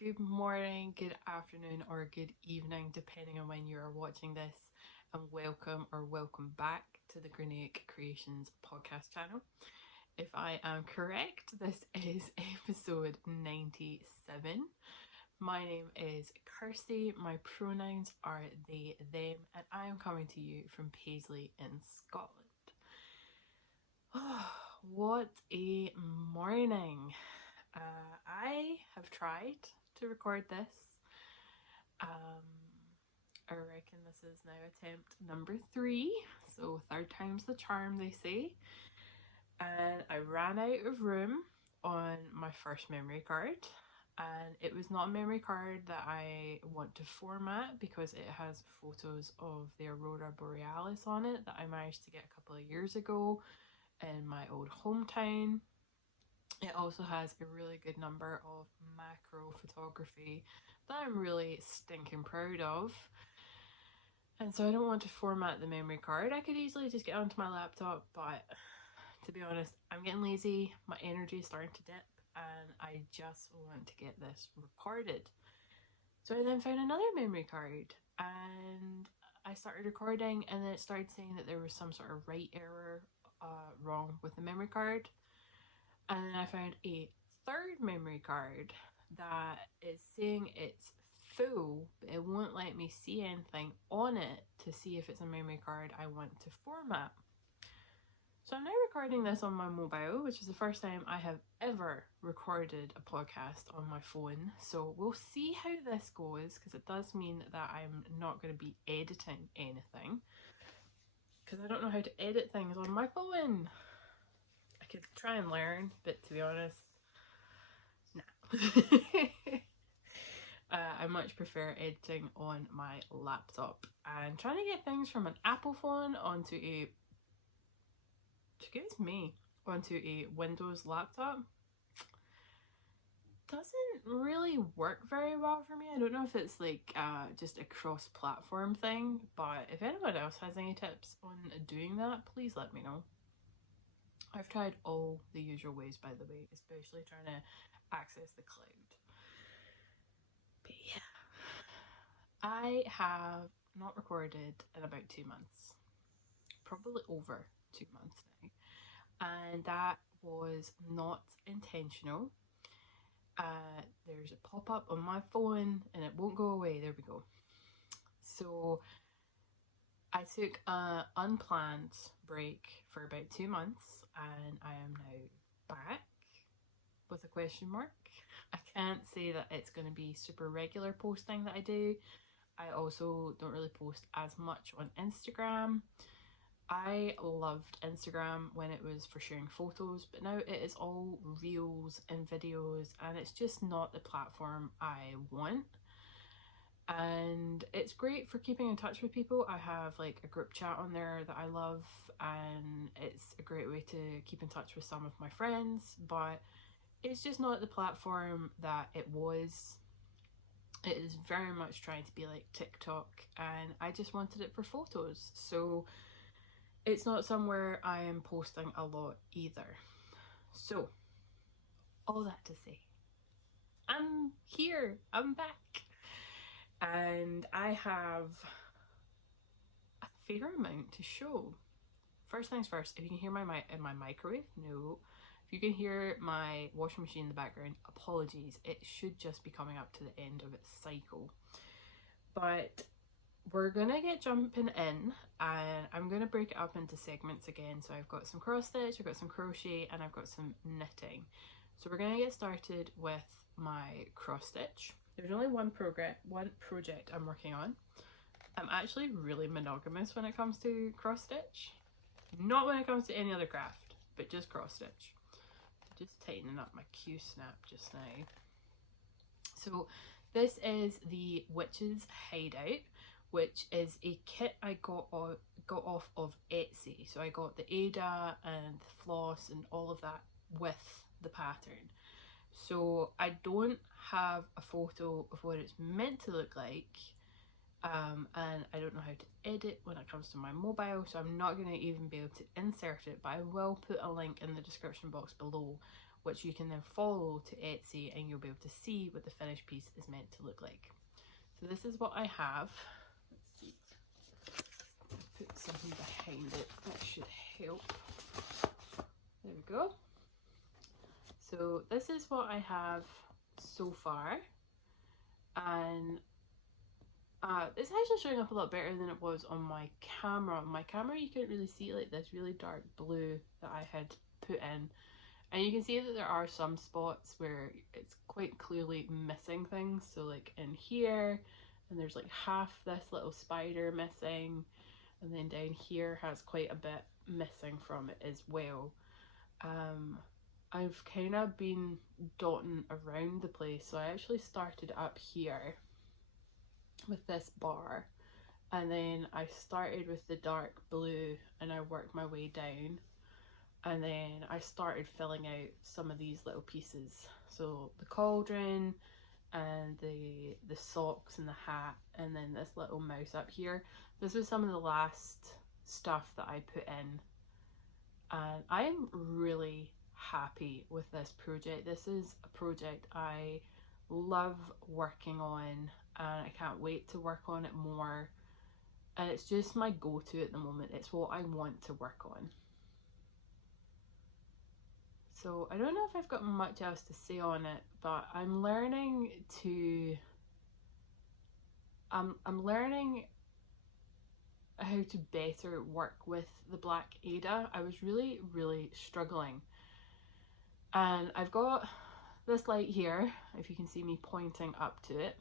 Good morning, good afternoon, or good evening, depending on when you are watching this, and welcome back to the GrianaigCreations podcast channel. If I am correct, this is episode 97. My name is Kirsty, my pronouns are they, them, and I am coming to you from Paisley in Scotland. Oh, what a morning! I have tried to record this. I reckon this is now attempt number 3, so third time's the charm, they say. And I ran out of room on my first memory card, and it was not a memory card that I want to format because it has photos of the Aurora Borealis on it that I managed to get a couple of years ago in my old hometown. It also has a really good number of macro photography that I'm really stinking proud of. And so I don't want to format the memory card. I could easily just get onto my laptop, but to be honest, I'm getting lazy, my energy is starting to dip, and I just want to get this recorded. So I then found another memory card, and I started recording, and then it started saying that there was some sort of write error wrong with the memory card. And then I found a third memory card that is saying it's full, but it won't let me see anything on it to see if it's a memory card I want to format. So I'm now recording this on my mobile, which is the first time I have ever recorded a podcast on my phone. So we'll see how this goes, because it does mean that I'm not going to be editing anything, because I don't know how to edit things on my phone. I could try and learn, but to be honest, nah. I much prefer editing on my laptop, and trying to get things from an Apple phone onto a Windows laptop doesn't really work very well for me. I don't know if it's like just a cross-platform thing, but if anyone else has any tips on doing that, please let me know. I've tried all the usual ways, by the way, especially trying to access the cloud. But yeah, I have not recorded in about 2 months, probably over 2 months now, and that was not intentional. There's a pop-up on my phone and it won't go away. There we go. So I took an unplanned break for about 2 months, and I am now back with a question mark. I can't say that it's going to be super regular posting that I do. I also don't really post as much on Instagram. I loved Instagram when it was for sharing photos, but now it is all reels and videos, and it's just not the platform I want. And it's great for keeping in touch with people. I have like a group chat on there that I love, and it's a great way to keep in touch with some of my friends, but it's just not the platform that it was. It is very much trying to be like TikTok, and I just wanted it for photos. So it's not somewhere I am posting a lot either. So, all that to say, I'm here, I'm back, and I have a fair amount to show. First things first, if you can hear my microwave, no. If you can hear my washing machine in the background, apologies, it should just be coming up to the end of its cycle. But we're gonna get jumping in, and I'm gonna break it up into segments again. So I've got some cross stitch, I've got some crochet, and I've got some knitting. So we're gonna get started with my cross stitch. There's only one project I'm working on. I'm actually really monogamous when it comes to cross stitch. Not when it comes to any other craft, but just cross stitch. Just tightening up my Q-snap just now. So this is the Witch's Hideout, which is a kit I got off of Etsy. So I got the Ada and the floss and all of that with the pattern. So I don't have a photo of what it's meant to look like, and I don't know how to edit when it comes to my mobile, so I'm not going to even be able to insert it, but I will put a link in the description box below which you can then follow to Etsy, and you'll be able to see what the finished piece is meant to look like. So this is what I have. Let's see. Put something behind it that should help. There we go. So this is what I have so far, and it's actually showing up a lot better than it was on my camera. On my camera you couldn't really see like this really dark blue that I had put in, and you can see that there are some spots where it's quite clearly missing things. So like in here, and there's like half this little spider missing, and then down here has quite a bit missing from it as well. I've kind of been dotting around the place, so I actually started up here with this bar, and then I started with the dark blue and I worked my way down, and then I started filling out some of these little pieces. So the cauldron and the socks and the hat, and then this little mouse up here. This was some of the last stuff that I put in, and I am really happy with this project. This is a project I love working on, and I can't wait to work on it more, and it's just my go-to at the moment. It's what I want to work on. So I don't know if I've got much else to say on it, but I'm learning how to better work with the black Ada. I was really struggling, and I've got this light here, if you can see me pointing up to it.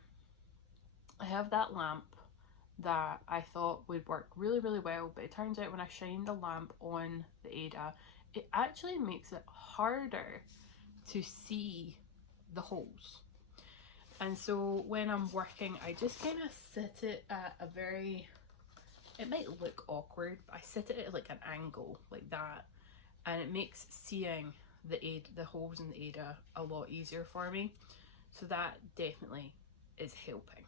I have that lamp that I thought would work really well, but it turns out when I shine the lamp on the Ada, it actually makes it harder to see the holes. And so when I'm working, I just kind of sit it at a very, it might look awkward, but I sit it at like an angle like that, and it makes seeing the holes in the Ada a lot easier for me. So that definitely is helping.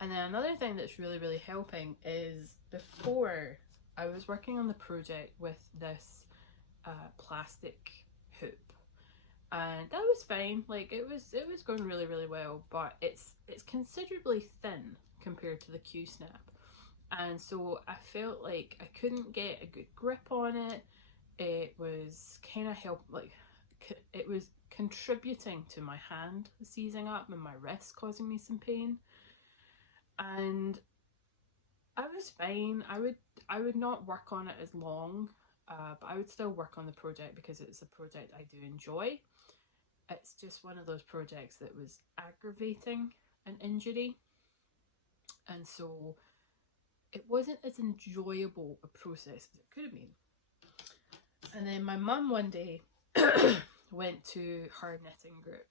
And then another thing that's really helping is, before I was working on the project with this plastic hoop, and that was fine. Like it was going really well, but it's considerably thin compared to the Q-snap, and so I felt like I couldn't get a good grip on it. It was kind of it was contributing to my hand seizing up and my wrist causing me some pain. And I was fine. I would not work on it as long, but I would still work on the project because it's a project I do enjoy. It's just one of those projects that was aggravating an injury, and so it wasn't as enjoyable a process as it could have been. And then my mum one day went to her knitting group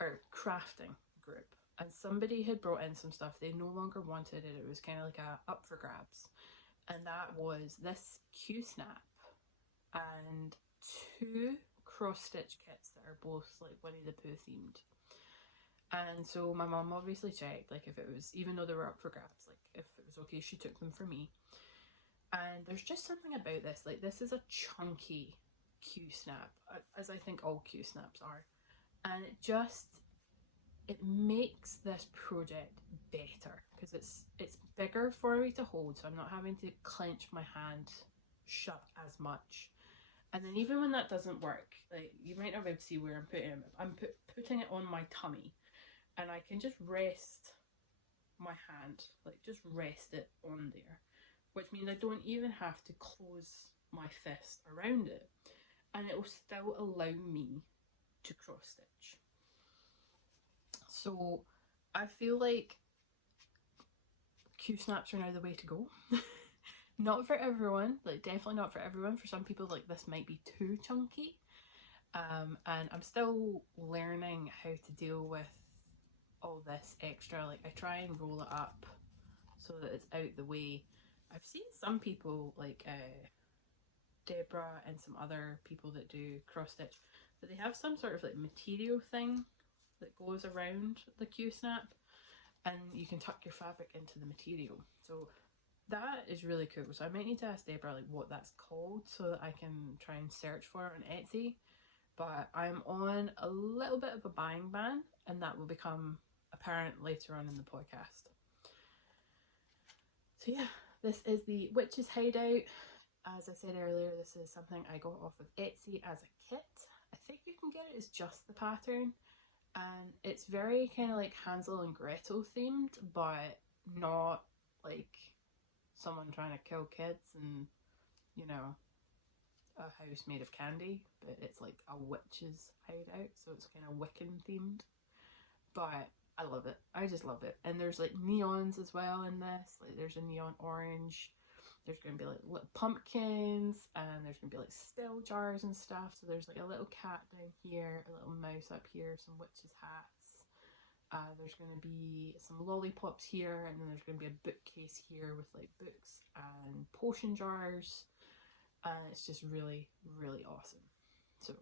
or crafting group, and somebody had brought in some stuff they no longer wanted, and it was kind of like a up for grabs, and that was this Q-snap and 2 cross-stitch kits that are both like Winnie the Pooh themed. And so my mum obviously checked, like, if it was, even though they were up for grabs, like if it was okay, she took them for me. And there's just something about this, like this is a chunky Q-snap, as I think all Q-snaps are, and it makes this project better because it's bigger for me to hold, so I'm not having to clench my hand shut as much. And then even when that doesn't work, like you might not be able to see where I'm putting it, I'm putting it on my tummy, and I can just rest my hand, like just rest it on there, which means I don't even have to close my fist around it, and it will still allow me to cross stitch. So I feel like Q-snaps are now the way to go. Not for everyone, like definitely not for everyone. For some people, like this might be too chunky, and I'm still learning how to deal with all this extra. Like I try and roll it up so that it's out the way. I've seen some people like Deborah and some other people that do cross stitch, but they have some sort of like material thing that goes around the Q-snap, and you can tuck your fabric into the material. So that is really cool. So I might need to ask Deborah like what that's called so that I can try and search for it on Etsy. But I'm on a little bit of a buying ban, and that will become apparent later on in the podcast. So yeah, this is the Witch's Hideout. As I said earlier, this is something I got off of Etsy as a kit. I think you can get it as just the pattern, and it's very kind of like Hansel and Gretel themed, but not like someone trying to kill kids and, you know, a house made of candy, but it's like a witch's hideout, so it's kind of Wiccan themed. But I love it. I just love it. And there's like neons as well in this. Like there's a neon orange. There's going to be like little pumpkins, and there's going to be like spell jars and stuff. So there's like a little cat down here, a little mouse up here, some witches' hats. There's going to be some lollipops here, and then there's going to be a bookcase here with like books and potion jars. And it's just really, really awesome. So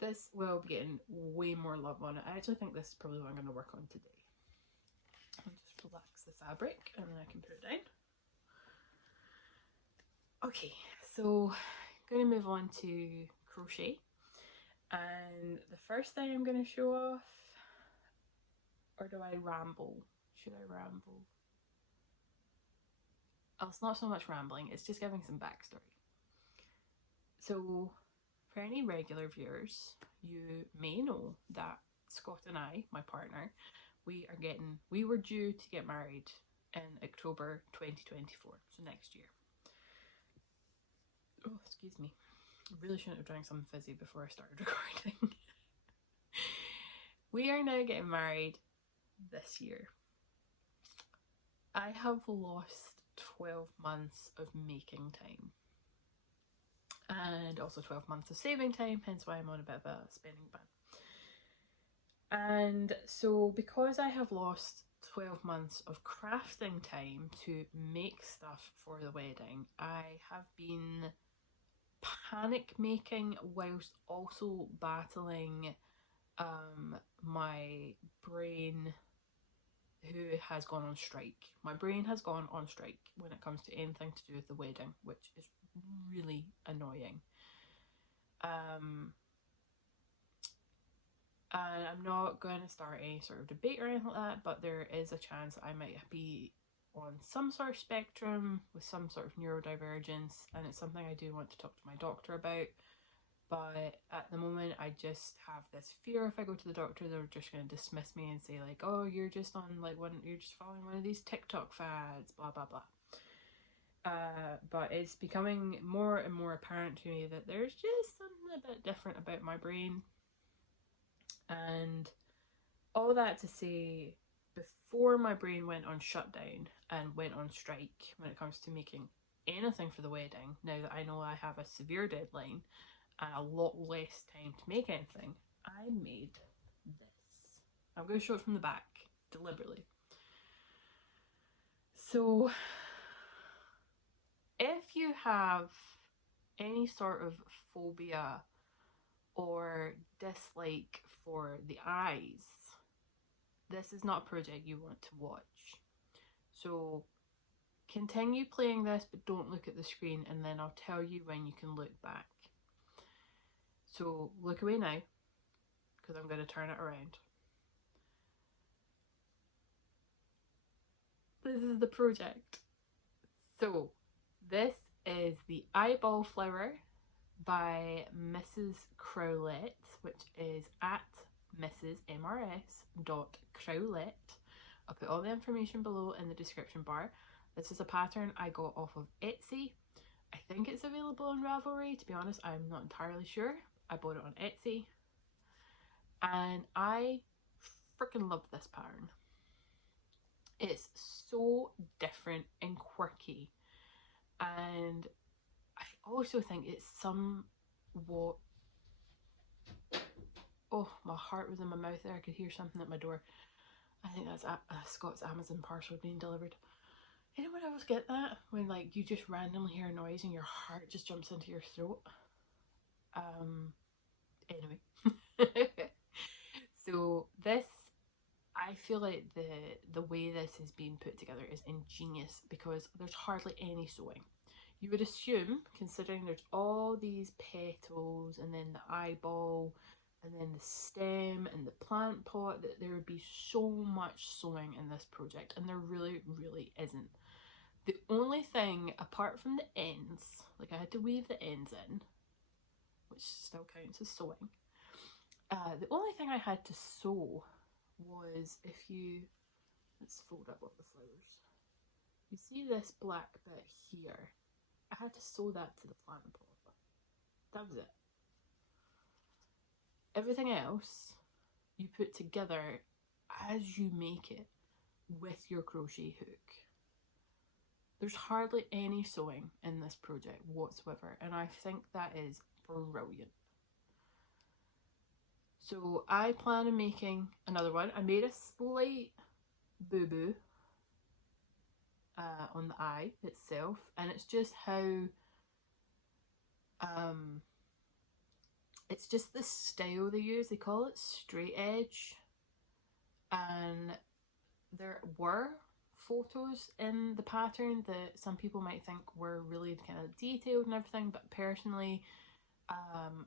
this will be getting way more love on it. I actually think this is probably what I'm going to work on today. I'll just relax the fabric and then I can put it down. Okay, so I'm going to move on to crochet. And the first thing I'm going to show off, or do I ramble? Should I ramble? Oh, it's not so much rambling, it's just giving some backstory. So, for any regular viewers, you may know that Scott and I, my partner, we were due to get married in October 2024, so next year. Oh, excuse me. I really shouldn't have drank something fizzy before I started recording. We are now getting married this year. I have lost 12 months of making time. And also 12 months of saving time, hence why I'm on a bit of a spending ban. And so because I have lost 12 months of crafting time to make stuff for the wedding, I have been panic making whilst also battling my brain, who has gone on strike. My brain has gone on strike when it comes to anything to do with the wedding, which is really annoying. And I'm not going to start any sort of debate or anything like that, but there is a chance I might be on some sort of spectrum with some sort of neurodivergence, and it's something I do want to talk to my doctor about. But at the moment, I just have this fear if I go to the doctor, they're just going to dismiss me and say like, oh, you're just on like you're just following one of these TikTok fads, blah, blah, blah. But it's becoming more and more apparent to me that there's just something a bit different about my brain. And all that to say, before my brain went on shutdown and went on strike when it comes to making anything for the wedding, now that I know I have a severe deadline and a lot less time to make anything, I made this. I'm going to show it from the back deliberately. So if you have any sort of phobia or dislike for the eyes, this is not a project you want to watch. So continue playing this, but don't look at the screen, and then I'll tell you when you can look back. So look away now, because I'm going to turn it around. This is the project. So this is the Eyeball Flower by Mrs. Crowlett, which is at mrsmrs.crowlett. I'll put all the information below in the description bar. This is a pattern I got off of Etsy. I think it's available on Ravelry. To be honest, I'm not entirely sure. I bought it on Etsy. And I freaking love this pattern. It's so different and quirky. And I also think it's somewhat... Oh, my heart was in my mouth there. I could hear something at my door. I think that's Scott's Amazon parcel being delivered. Anyone else get that? When like you just randomly hear a noise and your heart just jumps into your throat? Anyway. So this, I feel like the way this is being put together is ingenious because there's hardly any sewing. You would assume, considering there's all these petals and then the eyeball and then the stem and the plant pot, that there would be so much sewing in this project, and there really, really isn't. The only thing, apart from the ends, like I had to weave the ends in, which still counts as sewing, the only thing I had to sew was, if you, let's fold up all the flowers. You see this black bit here? I had to sew that to the plant pot. That was it. Everything else you put together as you make it with your crochet hook. There's hardly any sewing in this project whatsoever, and I think that is brilliant. So I plan on making another one. I made a slight boo-boo on the eye itself, and it's just how it's just the style they use. They call it straight edge, and there were photos in the pattern that some people might think were really kind of detailed and everything, but personally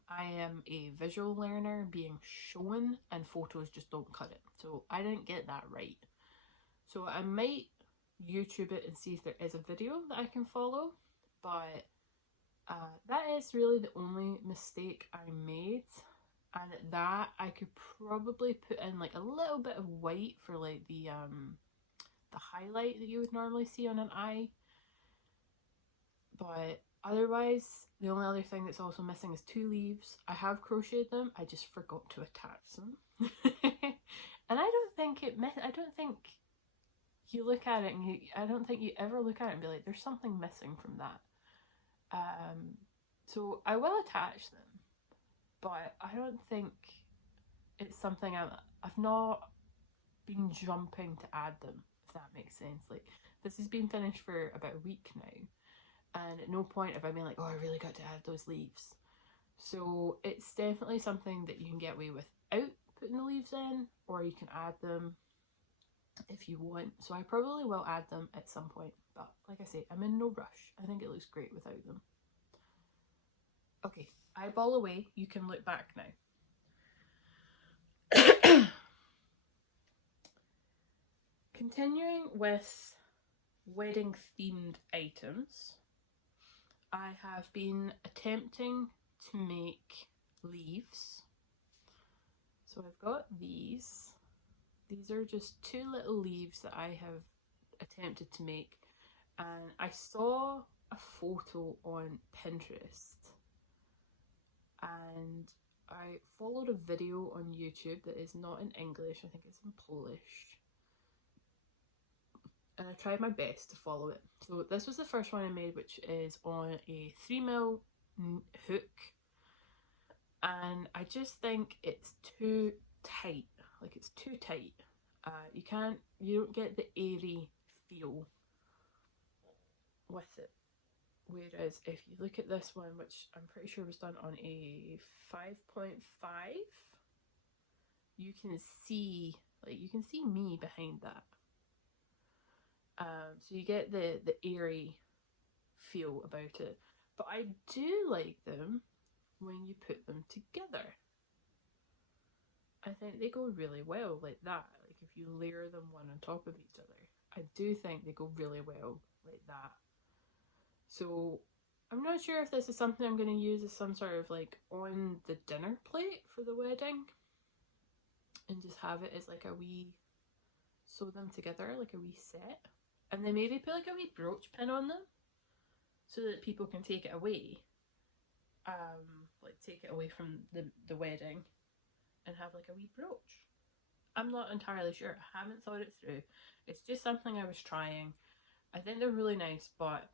I am a visual learner, being shown, and photos just don't cut it. So I didn't get that right. So I might YouTube it and see if there is a video that I can follow, but that is really the only mistake I made. And that I could probably put in like a little bit of white for like the highlight that you would normally see on an eye, but otherwise the only other thing that's also missing is 2 leaves. I have crocheted them, I just forgot to attach them. And I don't think you look at it and I don't think you ever look at it and be like, there's something missing from that. So I will attach them, but I don't think it's something I've not been jumping to add them, if that makes sense. Like, this has been finished for about a week now, and at no point have I been like, oh, I really got to add those leaves. So it's definitely something that you can get away without putting the leaves in, or you can add them if you want. So I probably will add them at some point, but like I say, I'm in no rush. I think it looks great without them. Okay, eyeball away, you can look back now. Continuing with wedding themed items, I have been attempting to make leaves. So I've got these. These are just 2 little leaves that I have attempted to make, and I saw a photo on Pinterest, and I followed a video on YouTube that is not in English, I think it's in Polish, and I tried my best to follow it. So this was the first one I made, which is on a 3mm hook, and I just think it's too tight. Like, it's too tight. You don't get the airy feel with it. Whereas if you look at this one, which I'm pretty sure was done on a 5.5, you can see me behind that. So you get the airy feel about it. But I do like them when you put them together. I think they go really well like that. Like, if you layer them one on top of each other, I do think they go really well like that. So I'm not sure if this is something I'm going to use as some sort of like on the dinner plate for the wedding, and just have it as like a wee, sew them together like a wee set, and then maybe put like a wee brooch pin on them so that people can take it away, like take it away from the wedding and have like a wee brooch. I'm not entirely sure. I haven't thought it through. It's just something I was trying. I think they're really nice, but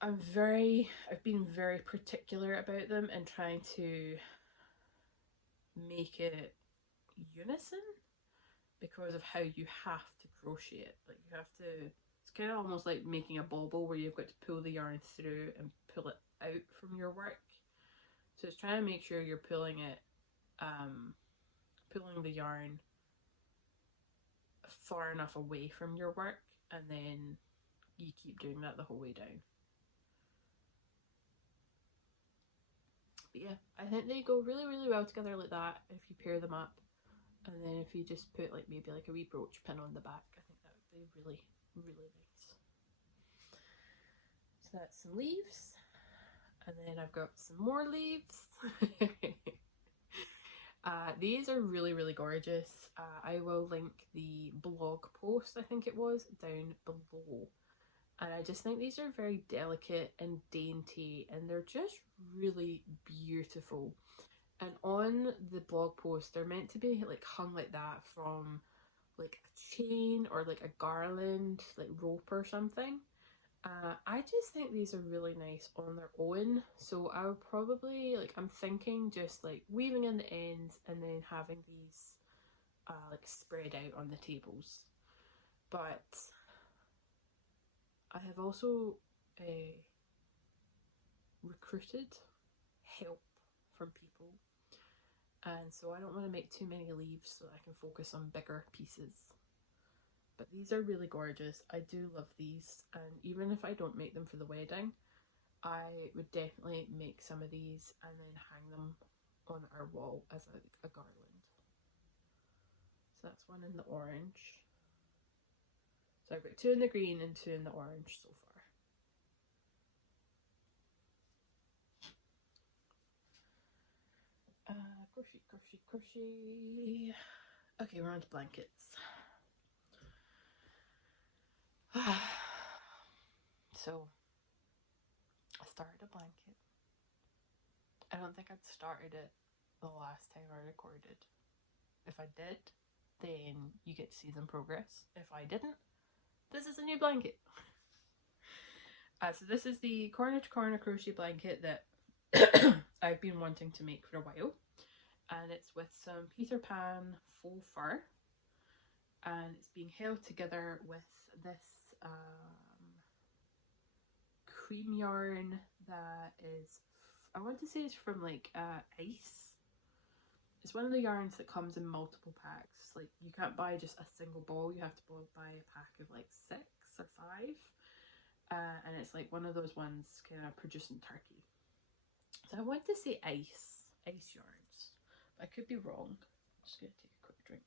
I've been very particular about them and trying to make it unison because of how you have to crochet it. Like, you have to, it's kind of almost like making a bauble where you've got to pull the yarn through and pull it out from your work. So it's trying to make sure you're pulling it, pulling the yarn far enough away from your work, and then you keep doing that the whole way down. But yeah, I think they go really, really well together like that if you pair them up. And then if you just put like maybe like a wee brooch pin on the back, I think that would be really, really nice. So that's some leaves. And then I've got some more leaves. These are really, really gorgeous. I will link the blog post, I think it was, down below. And I just think these are very delicate and dainty, and they're just really beautiful. And on the blog post, they're meant to be like hung like that from like a chain or like a garland, like rope or something. I just think these are really nice on their own. So I would probably, like, I'm thinking just like weaving in the ends and then having these like spread out on the tables. But I have also recruited help from people, and so I don't want to make too many leaves so that I can focus on bigger pieces. But these are really gorgeous. I do love these, and even if I don't make them for the wedding, I would definitely make some of these and then hang them on our wall as a garland. So that's one in the orange. So I've got 2 in the green and 2 in the orange so far. Crochet, crochet, crochet. Okay, we're on to blankets. So I started a blanket. I don't think I'd started it the last time I recorded. If I did, then you get to see the progress. If I didn't, this is a new blanket. So this is the corner to corner crochet blanket that I've been wanting to make for a while, and it's with some Peter Pan faux fur, and it's being held together with this cream yarn that is, I want to say it's from like Ice. It's one of the yarns that comes in multiple packs. Like, you can't buy just a single ball, you have to buy a pack of like 6 or 5. And it's like one of those ones kind of produced in Turkey. So I want to say Ice yarns, but I could be wrong. I'm just going to take a quick drink.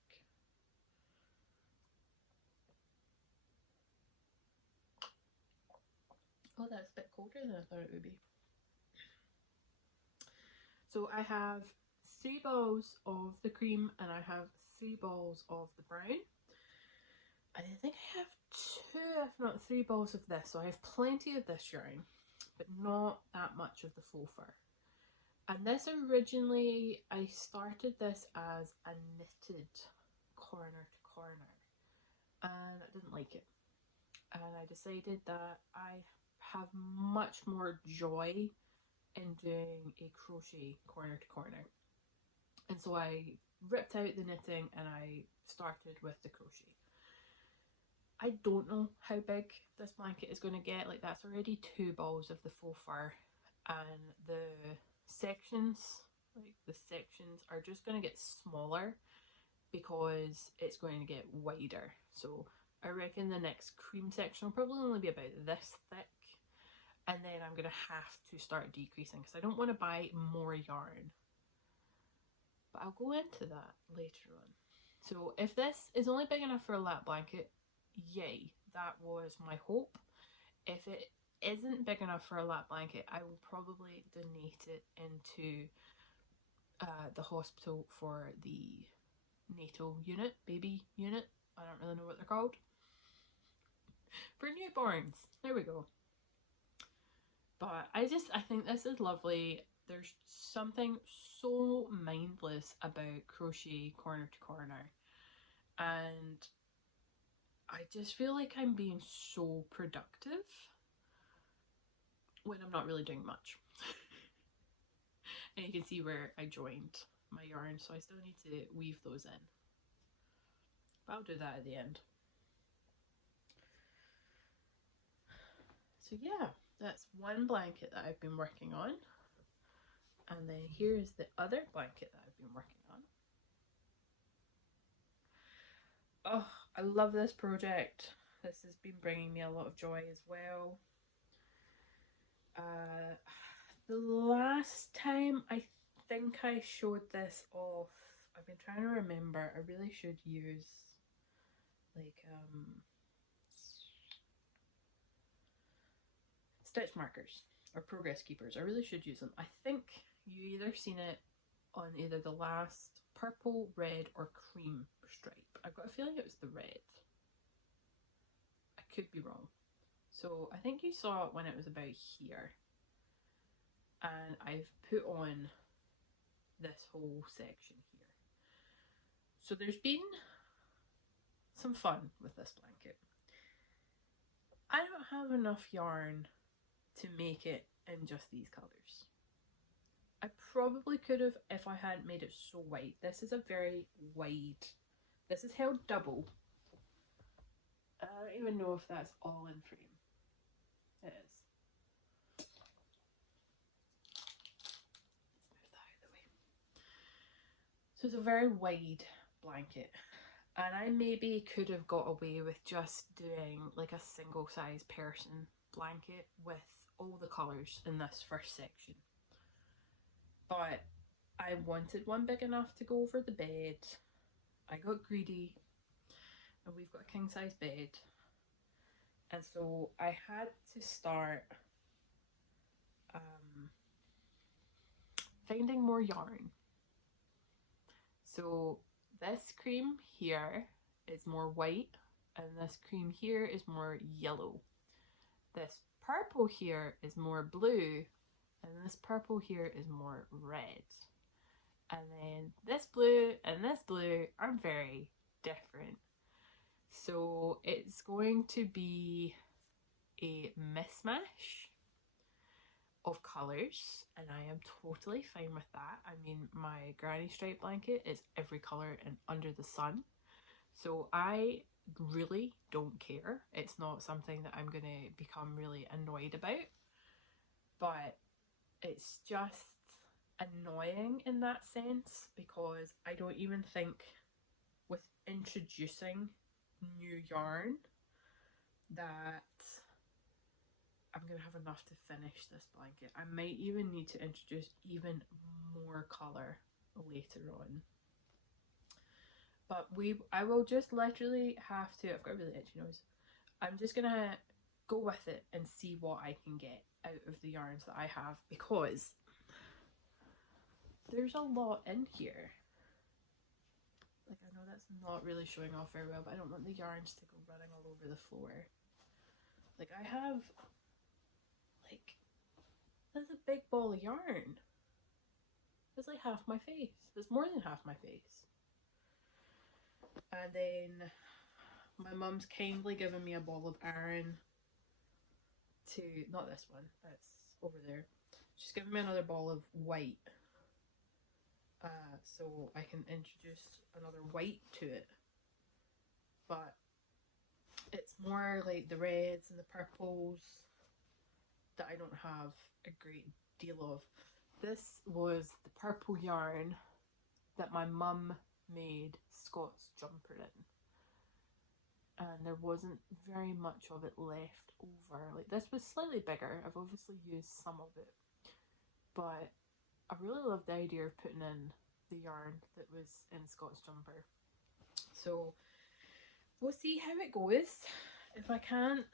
Oh, that's a bit colder than I thought it would be. So I have 3 balls of the cream and I have 3 balls of the brown. And I think I have 2, if not 3 balls of this. So I have plenty of this yarn, but not that much of the faux fur. And this originally, I started this as a knitted corner to corner, and I didn't like it. And I decided that I have much more joy in doing a crochet corner to corner. And so I ripped out the knitting and I started with the crochet. I don't know how big this blanket is going to get. Like, that's already 2 balls of the faux fur, and the sections are just going to get smaller because it's going to get wider. So I reckon the next cream section will probably only be about this thick, and then I'm going to have to start decreasing because I don't want to buy more yarn. But I'll go into that later on. So if this is only big enough for a lap blanket, yay, that was my hope. If it isn't big enough for a lap blanket, I will probably donate it into the hospital for the natal unit, baby unit. I don't really know what they're called. For newborns. There we go. But I think this is lovely. There's something so mindless about crochet corner to corner, and I just feel like I'm being so productive when I'm not really doing much. And you can see where I joined my yarn, so I still need to weave those in. But I'll do that at the end. So yeah, that's one blanket that I've been working on. And then here's the other blanket that I've been working on. Oh, I love this project. This has been bringing me a lot of joy as well. The last time I think I showed this off, I've been trying to remember. I really should use like stitch markers or progress keepers. I really should use them. I think you either seen it on either the last purple, red or cream stripe. I've got a feeling it was the red. I could be wrong. So I think you saw it when it was about here. And I've put on this whole section here. So there's been some fun with this blanket. I don't have enough yarn to make it in just these colours. I probably could have if I hadn't made it so wide. This is a very wide, this is held double. I don't even know if that's all in frame. It is. Let's move that out of the way. So it's a very wide blanket. And I maybe could have got away with just doing like a single size person blanket with all the colours in this first section. But I wanted one big enough to go over the bed. I got greedy and we've got a king size bed. And so I had to start finding more yarn. So this cream here is more white and this cream here is more yellow. This purple here is more blue and this purple here is more red. And then this blue and this blue are very different. So it's going to be a mismatch of colours and I am totally fine with that. I mean, my granny stripe blanket is every colour and under the sun. So I really don't care. It's not something that I'm going to become really annoyed about. But it's just annoying in that sense because I don't even think with introducing new yarn that I'm going to have enough to finish this blanket. I might even need to introduce even more colour later on. But I will just literally have to, I've got a really itchy nose. I'm just going to go with it and see what I can get out of the yarns that I have because there's a lot in here. Like, I know that's not really showing off very well, but I don't want the yarns to go running all over the floor. Like, I have, like, that's a big ball of yarn. That's like half my face. That's more than half my face. And then my mum's kindly given me a ball of iron to, not this one, that's over there. She's given me another ball of white. So I can introduce another white to it. But it's more like the reds and the purples that I don't have a great deal of. This was the purple yarn that my mum made Scott's jumper in. And there wasn't very much of it left over. Like, this was slightly bigger. I've obviously used some of it. But I really love the idea of putting in the yarn that was in Scott's jumper. So we'll see how it goes. If I can't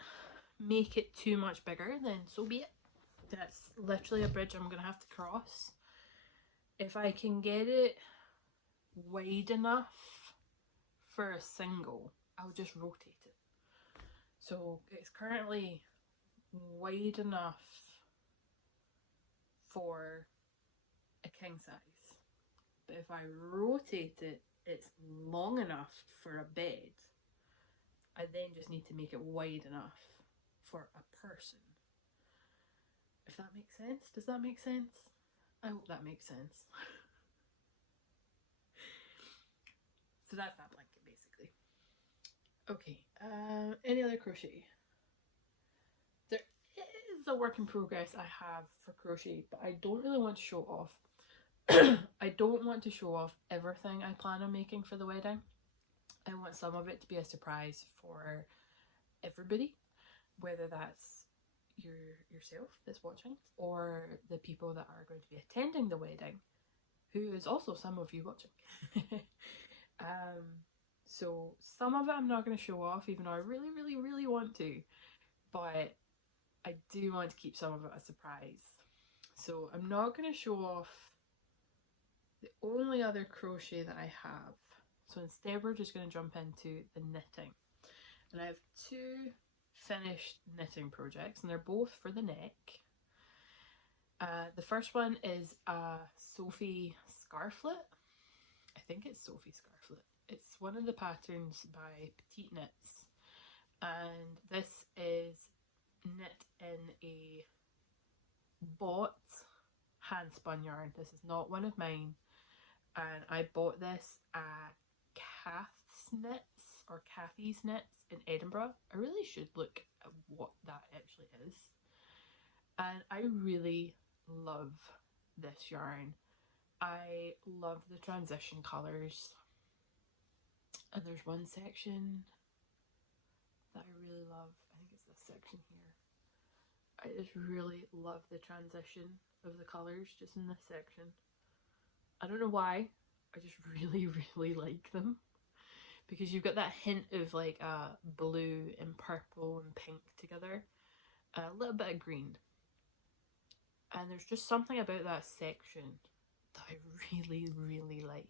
make it too much bigger, then so be it. That's literally a bridge I'm going to have to cross. If I can get it wide enough for a single, I'll just rotate it. So it's currently wide enough for a king size. But if I rotate it, it's long enough for a bed. I then just need to make it wide enough for a person. If that makes sense? Does that make sense? I hope that makes sense. So that's that blanket basically. Okay, any other crochet? There is a work in progress I have for crochet, but I don't really want to show off. I don't want to show off everything I plan on making for the wedding. I want some of it to be a surprise for everybody, whether that's yourself that's watching or the people that are going to be attending the wedding, who is also some of you watching. So some of it I'm not going to show off, even though I really, really, really want to, but I do want to keep some of it a surprise. So I'm not going to show off the only other crochet that I have. So instead we're just going to jump into the knitting. And I have two finished knitting projects, and they're both for the neck. The first one is a Sophie Scarflet. I think it's Sophie Scarflet. It's one of the patterns by Petite Knits, and this is knit in a bought hand spun yarn. This is not one of mine, and I bought this at Kath's Knits or Kathy's Knits in Edinburgh. I really should look at what that actually is. And I really love this yarn. I love the transition colours. And there's one section that I really love. I think it's this section here. I just really love the transition of the colours just in this section. I don't know why, I just really, really like them. Because you've got that hint of like blue and purple and pink together. A little bit of green. And there's just something about that section that I really, really like.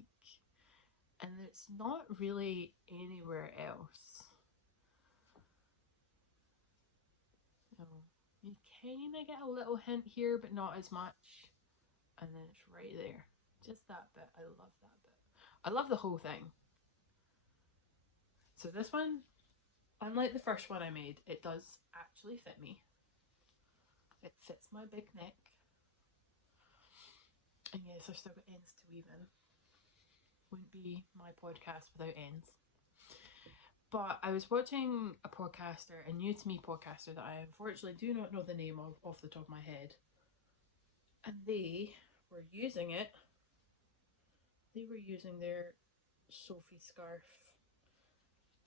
And it's not really anywhere else. You kind of get a little hint here, but not as much. And then it's right there. Just that bit. I love that bit. I love the whole thing. So this one, unlike the first one I made, it does actually fit me. It fits my big neck. And yes, I've still got ends to weave in. Wouldn't be my podcast without ends. But I was watching a podcaster, a new to me podcaster that I unfortunately do not know the name of off the top of my head. And they were using it. They were using their Sophie scarf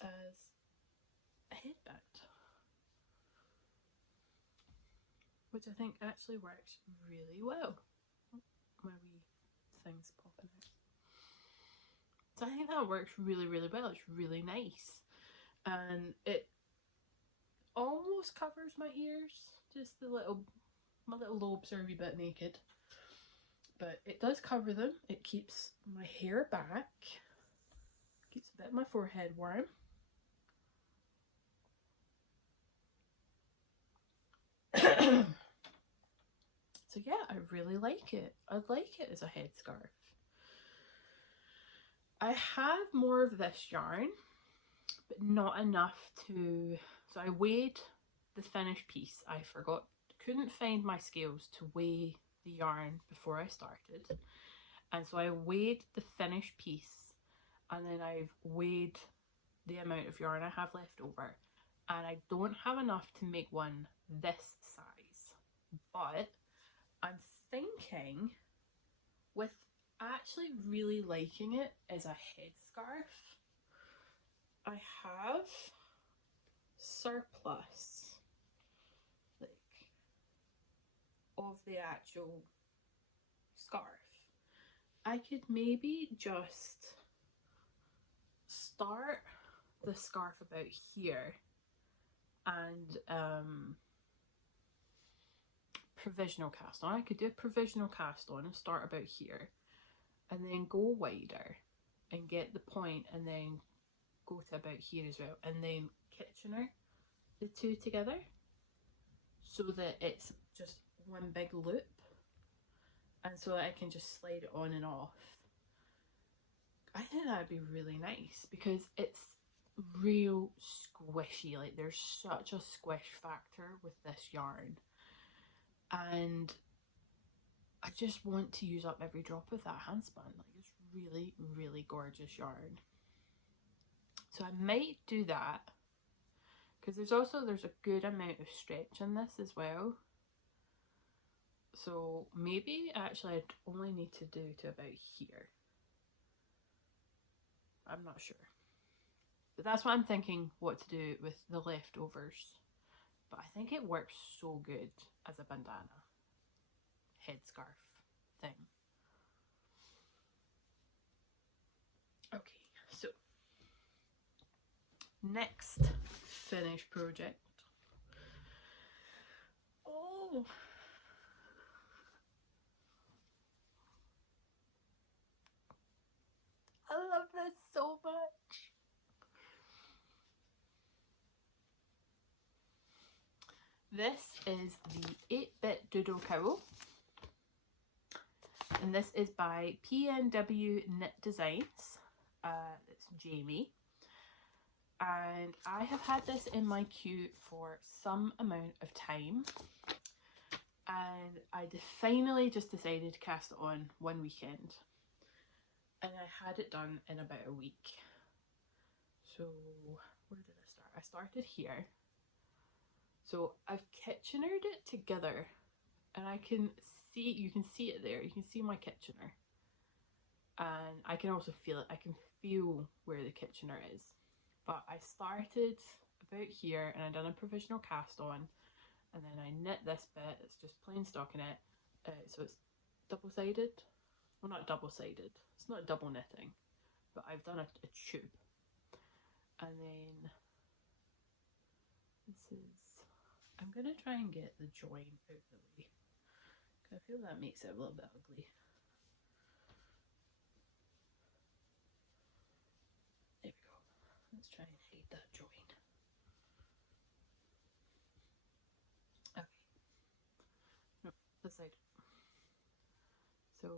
as a headband. Which I think actually works really well. My wee thing's popping out. So I think that works really, really well. It's really nice. And it almost covers my ears. Just my little lobes are a wee bit naked. But it does cover them. It keeps my hair back. Keeps a bit of my forehead warm. So yeah, I really like it. I like it as a headscarf. I have more of this yarn, but not enough to... So I weighed the finished piece. I couldn't find my scales to weigh the yarn before I started. And so I weighed the finished piece, and then I've weighed the amount of yarn I have left over. And I don't have enough to make one this size. But I'm thinking, with actually really liking it as a headscarf, I have surplus like of the actual scarf. I could maybe just start the scarf about here and provisional cast on. I could do a provisional cast on and start about here and then go wider and get the point and then go to about here as well, and then Kitchener the two together so that it's just one big loop, and so that I can just slide it on and off. I think that would be really nice because it's real squishy. Like, there's such a squish factor with this yarn, and I just want to use up every drop of that handspun. Like, it's really, really gorgeous yarn. So I might do that because there's a good amount of stretch in this as well. So maybe actually I'd only need to do to about here. I'm not sure. But that's what I'm thinking what to do with the leftovers. But I think it works so good as a bandana headscarf thing. Okay, so next finished project. Oh, I love this so much. This is the 8-bit doodle cowl, and this is by PNW Knit Designs. It's Jamie, and I have had this in my queue for some amount of time, and I finally just decided to cast it on one weekend, and I had it done in about a week. So where did I start? I started here. So I've Kitchenered it together, and I can see, you can see it there, you can see my Kitchener, and I can also feel it. I can feel where the Kitchener is. But I started about here, and I done a provisional cast on, and then I knit this bit. It's just plain stockinette, so it's double-sided. Well, not double-sided, it's not double knitting, but I've done a tube. And then this is, I'm gonna try and get the join out of the way, because I feel that makes it a little bit ugly. There we go. Let's try and hide that join. Okay. No, this side. So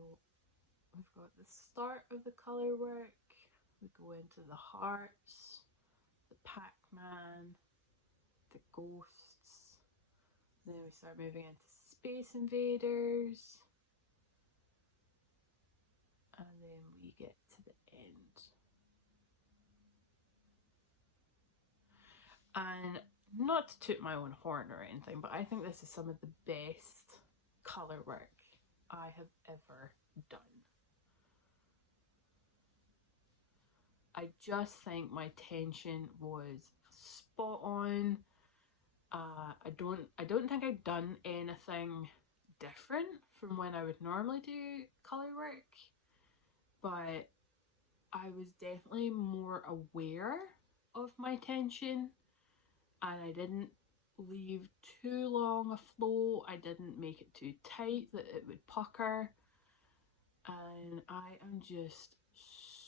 we've got the start of the colour work. We go into the hearts, the Pac-Man, the ghosts. Then we start moving into Space Invaders. And then we get to the end. And not to toot my own horn or anything, but I think this is some of the best colour work I have ever done. I just think my tension was spot on. I don't think I've done anything different from when I would normally do colour work, but I was definitely more aware of my tension, and I didn't leave too long a flow. I didn't make it too tight that it would pucker, and I am just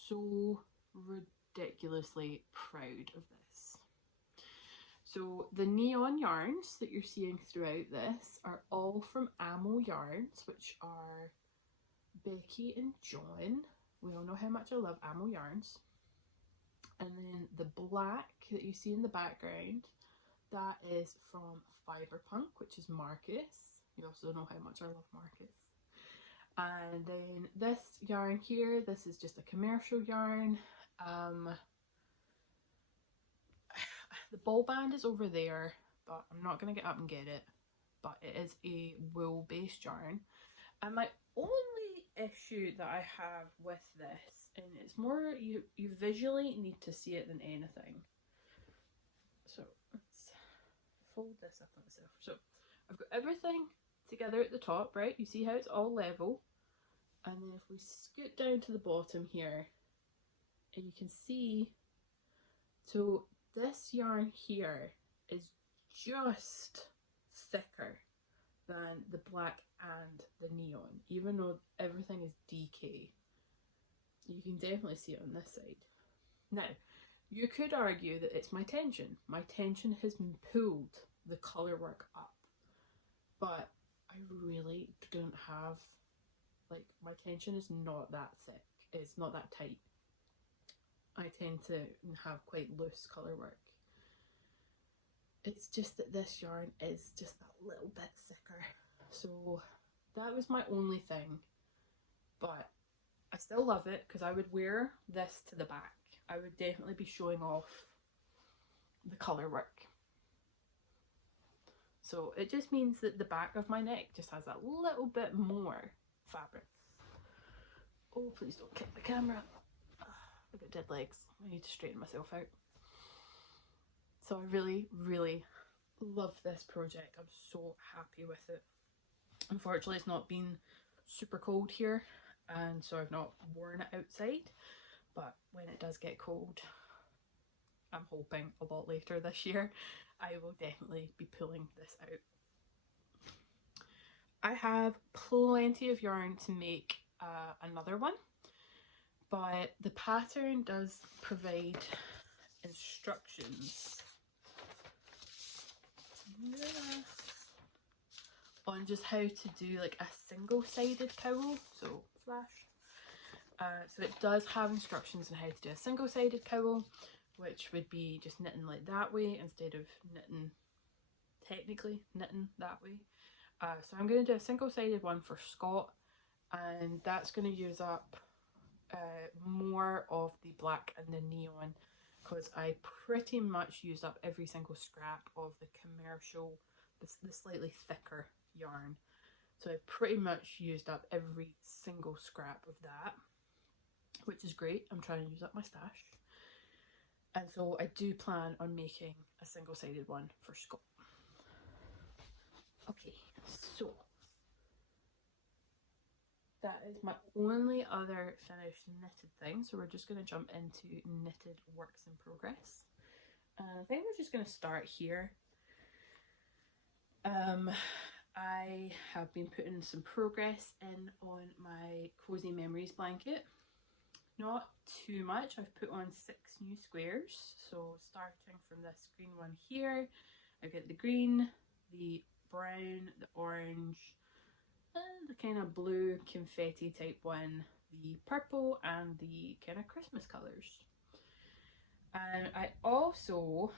so ridiculously proud of this. So the neon yarns that you're seeing throughout this are all from Amo Yarns, which are Becky and John. We all know how much I love Amo Yarns. And then the black that you see in the background, that is from Fiberpunk, which is Marcus. You also know how much I love Marcus. And then this yarn here, this is just a commercial yarn. The ball band is over there, but I'm not going to get up and get it. But it is a wool based yarn. And my only issue that I have with this, and it's more, you visually need to see it than anything. So let's fold this up on itself. So I've got everything together at the top, right? You see how it's all level. And then if we scoot down to the bottom here, and you can see, so this yarn here is just thicker than the black and the neon, even though everything is DK. You can definitely see it on this side. Now, you could argue that it's my tension. My tension has pulled the colour work up, but I really don't have, like, my tension is not that thick. It's not that tight. I tend to have quite loose colour work. It's just that this yarn is just a little bit thicker. So that was my only thing. But I still love it because I would wear this to the back. I would definitely be showing off the colour work. So it just means that the back of my neck just has a little bit more fabric. Oh, please don't kick the camera. I've got dead legs. I need to straighten myself out. So I really, really love this project. I'm so happy with it. Unfortunately, it's not been super cold here, and so I've not worn it outside, but when it does get cold, I'm hoping a lot later this year, I will definitely be pulling this out. I have plenty of yarn to make another one, but the pattern does provide instructions on just how to do like a single-sided cowl, so flash. So it does have instructions on how to do a single-sided cowl, which would be just knitting like that way instead of technically knitting that way. So I'm going to do a single-sided one for Scott, and that's going to use up more of the black and the neon, because I pretty much used up every single scrap of the commercial, the slightly thicker yarn. So I've pretty much used up every single scrap of that, which is great. I'm trying to use up my stash. And so I do plan on making a single-sided one for Scott. Okay, so that is my only other finished knitted thing. So we're just going to jump into knitted works in progress. I think we're just going to start here. I have been putting some progress in on my Cozy Memories blanket. Not too much. I've put on 6 new squares. So starting from this green one here, I've got the green, the brown, the orange, and the kind of blue confetti type one, the purple, and the kind of Christmas colours. And I also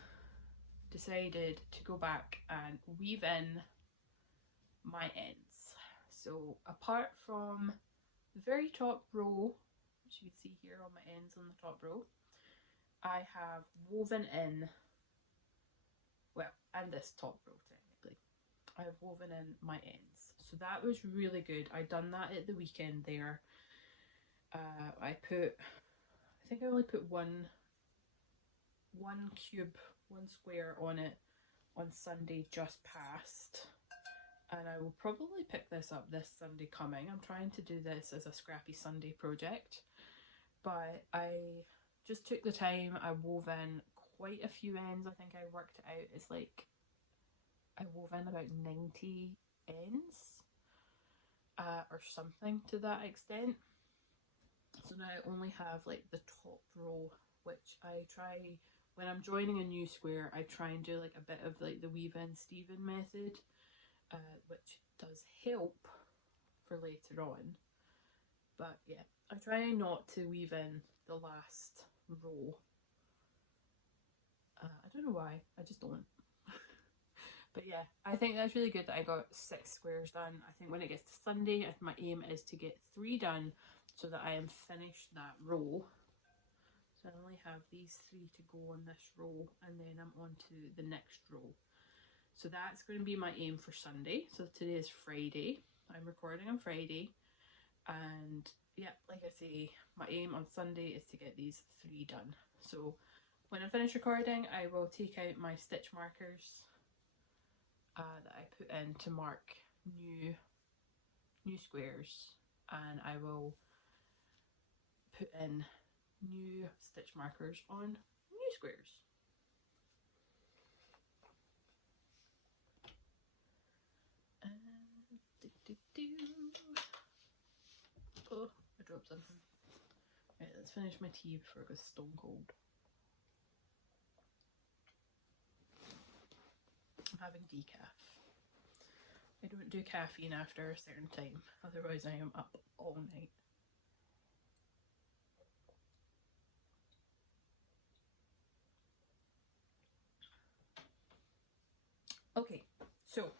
decided to go back and weave in my ends. So apart from the very top row, which you can see here on my ends on the top row, I have woven in, well, and this top row technically, I have woven in my ends. So that was really good. I done that at the weekend there. I think I only put one square on it on Sunday just past, and I will probably pick this up this Sunday coming. I'm trying to do this as a scrappy Sunday project, but I just took the time. I wove in quite a few ends. I think I worked it out. It's like I wove in about 90 ends or something to that extent. So now I only have like the top row, which I try, when I'm joining a new square, I try and do like a bit of like the weave in Stephen method, which does help for later on. But yeah, I try not to weave in the last row. I don't know why, I just don't. But yeah, I think that's really good that I got 6 squares done. I think when it gets to Sunday, my aim is to get 3 done so that I am finished that row. So I only have these 3 to go on this row, and then I'm on to the next row. So that's going to be my aim for Sunday. So today is Friday. I'm recording on Friday. And yeah, like I say, my aim on Sunday is to get these 3 done. So when I finish recording, I will take out my stitch markers that I put in to mark new squares, and I will put in new stitch markers on new squares. Oh, I dropped something. Right, let's finish my tea before it goes stone cold. I'm having decaf. I don't do caffeine after a certain time, otherwise I am up all night. Okay, so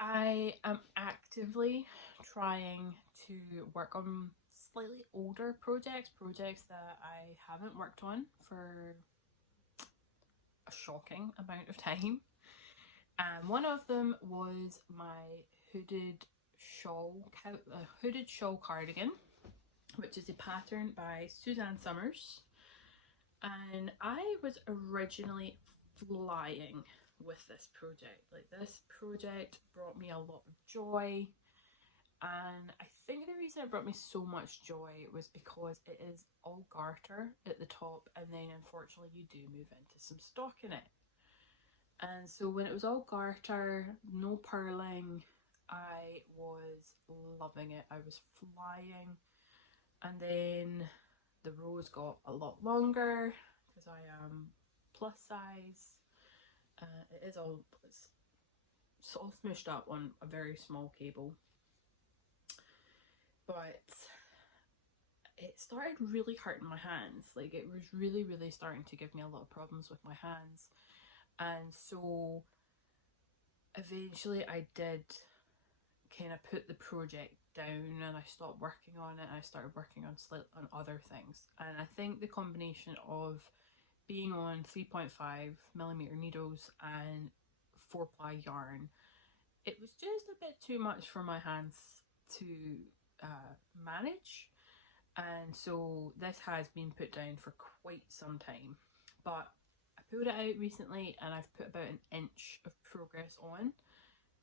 I am actively trying to work on slightly older projects that I haven't worked on for a shocking amount of time. And one of them was my hooded shawl cardigan, which is a pattern by Suzanne Summers. And I was originally flying with this project. Like, this project brought me a lot of joy, and I think the reason it brought me so much joy was because it is all garter at the top, and then unfortunately you do move into some stock in it. And so when it was all garter, no purling, I was loving it. I was flying. And then the rows got a lot longer because I am plus size. It is all, it's all smushed up on a very small cable. But it started really hurting my hands. Like, it was really, really starting to give me a lot of problems with my hands. And so eventually I did kind of put the project down, and I stopped working on it, and I started working on other things. And I think the combination of being on 3.5mm needles and 4-ply yarn, it was just a bit too much for my hands to manage. And so this has been put down for quite some time, but I pulled it out recently and I've put about an inch of progress on,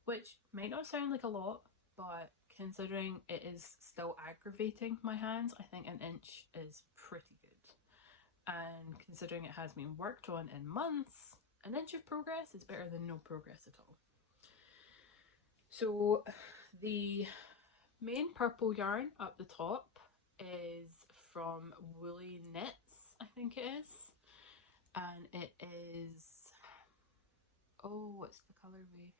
which might not sound like a lot, but considering it is still aggravating my hands, I think an inch is pretty good. And considering it has been worked on in months, an inch of progress is better than no progress at all. So the main purple yarn up the top is from Woolly Knits, I think it is. And it is, oh, what's the colourway?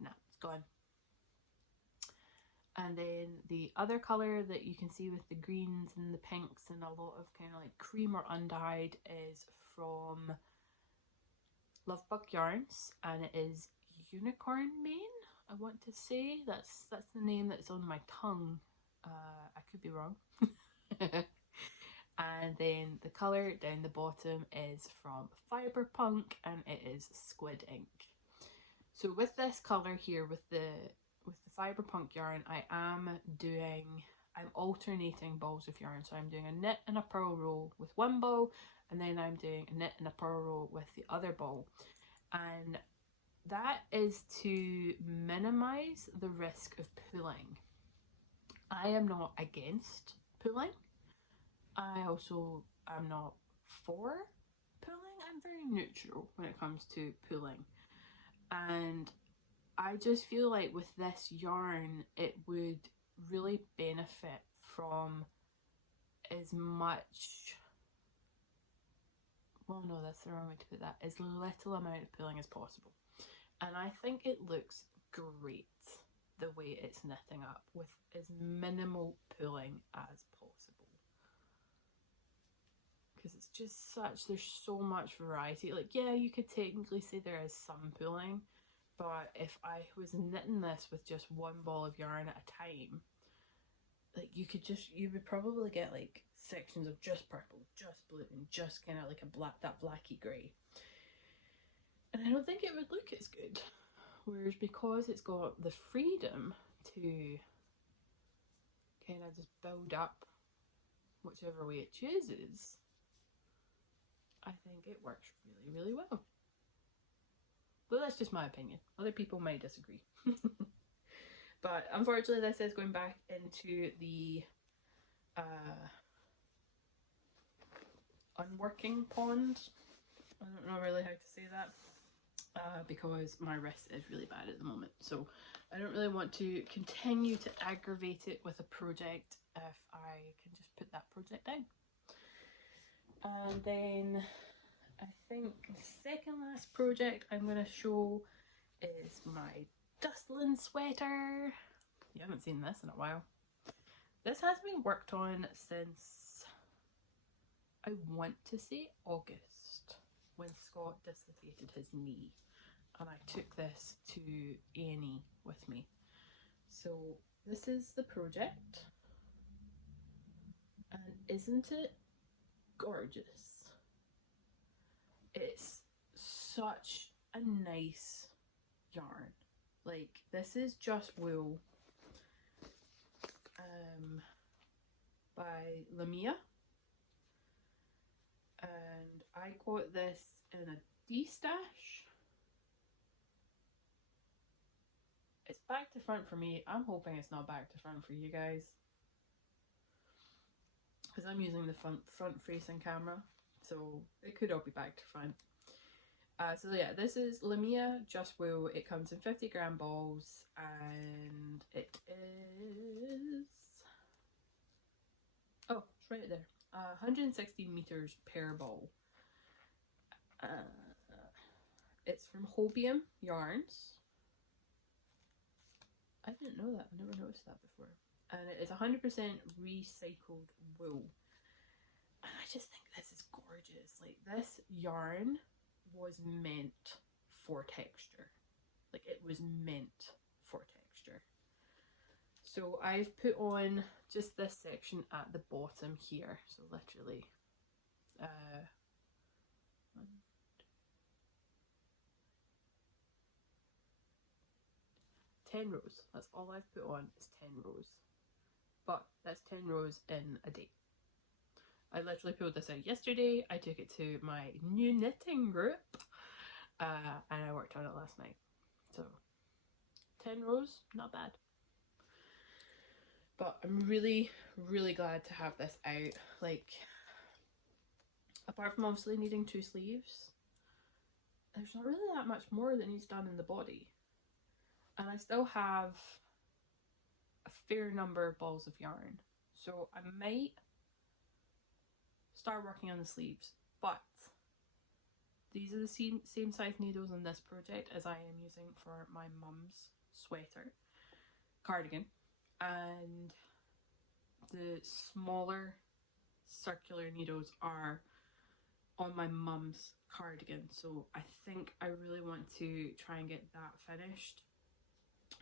Nah, it's gone. And then the other colour that you can see with the greens and the pinks and a lot of kind of like cream or undyed is from Lovebug Yarns, and it is Unicorn Mane, I want to say. That's the name that's on my tongue. I could be wrong. And then the colour down the bottom is from Fiberpunk, and it is Squid Ink. So with this colour here, with the Fiberpunk yarn, I'm alternating balls of yarn. So I'm doing a knit and a purl roll with one ball, and then I'm doing a knit and a purl roll with the other ball. And that is to minimise the risk of pulling. I am not against pulling. I also am not for pulling. I'm very neutral when it comes to pulling. And I just feel like with this yarn, it would really benefit from as much, well, no, that's the wrong way to put that, as little amount of pulling as possible. And I think it looks great the way it's knitting up with as minimal pulling as possible. Because it's just there's so much variety. Like, yeah, you could technically say there is some pulling, but if I was knitting this with just one ball of yarn at a time, like, you would probably get like sections of just purple, just blue, and just kind of like that blacky grey. And I don't think it would look as good. Whereas because it's got the freedom to kind of just build up whichever way it chooses, I think it works really, really well. But that's just my opinion. Other people might disagree. But unfortunately, this is going back into the unworking pond. I don't know really how to say that. Because my wrist is really bad at the moment, so I don't really want to continue to aggravate it with a project if I can just put that project down. And then I think the second last project I'm going to show is my Dustlin sweater. You haven't seen this in a while. This has been worked on since, I want to say, August, when Scott dislocated his knee. And I took this to A&E with me. So this is the project. And isn't it gorgeous? It's such a nice yarn. Like, this is Just Wool by Lamia. I got this in a D-stash. It's back to front for me. I'm hoping it's not back to front for you guys, because I'm using the front facing camera, so it could all be back to front. So yeah, this is Lamia Just Wool. It comes in 50-gram balls, and it is, oh, it's right there, 160 meters per ball. It's from Hobium Yarns. I didn't know that. I never noticed that before. And it is 100% recycled wool. And I just think this is gorgeous. Like, this yarn was meant for texture. Like, it was meant for texture. So I've put on just this section at the bottom here. So literally 10 rows. That's all I've put on is 10 rows. But that's 10 rows in a day. I literally pulled this out yesterday. I took it to my new knitting group and I worked on it last night. So 10 rows, not bad. But I'm really, really glad to have this out. Like, apart from obviously needing 2 sleeves, there's not really that much more that needs done in the body. And I still have a fair number of balls of yarn. So I might start working on the sleeves, but these are the same size needles in this project as I am using for my mum's sweater cardigan, and the smaller circular needles are on my mum's cardigan. So I think I really want to try and get that finished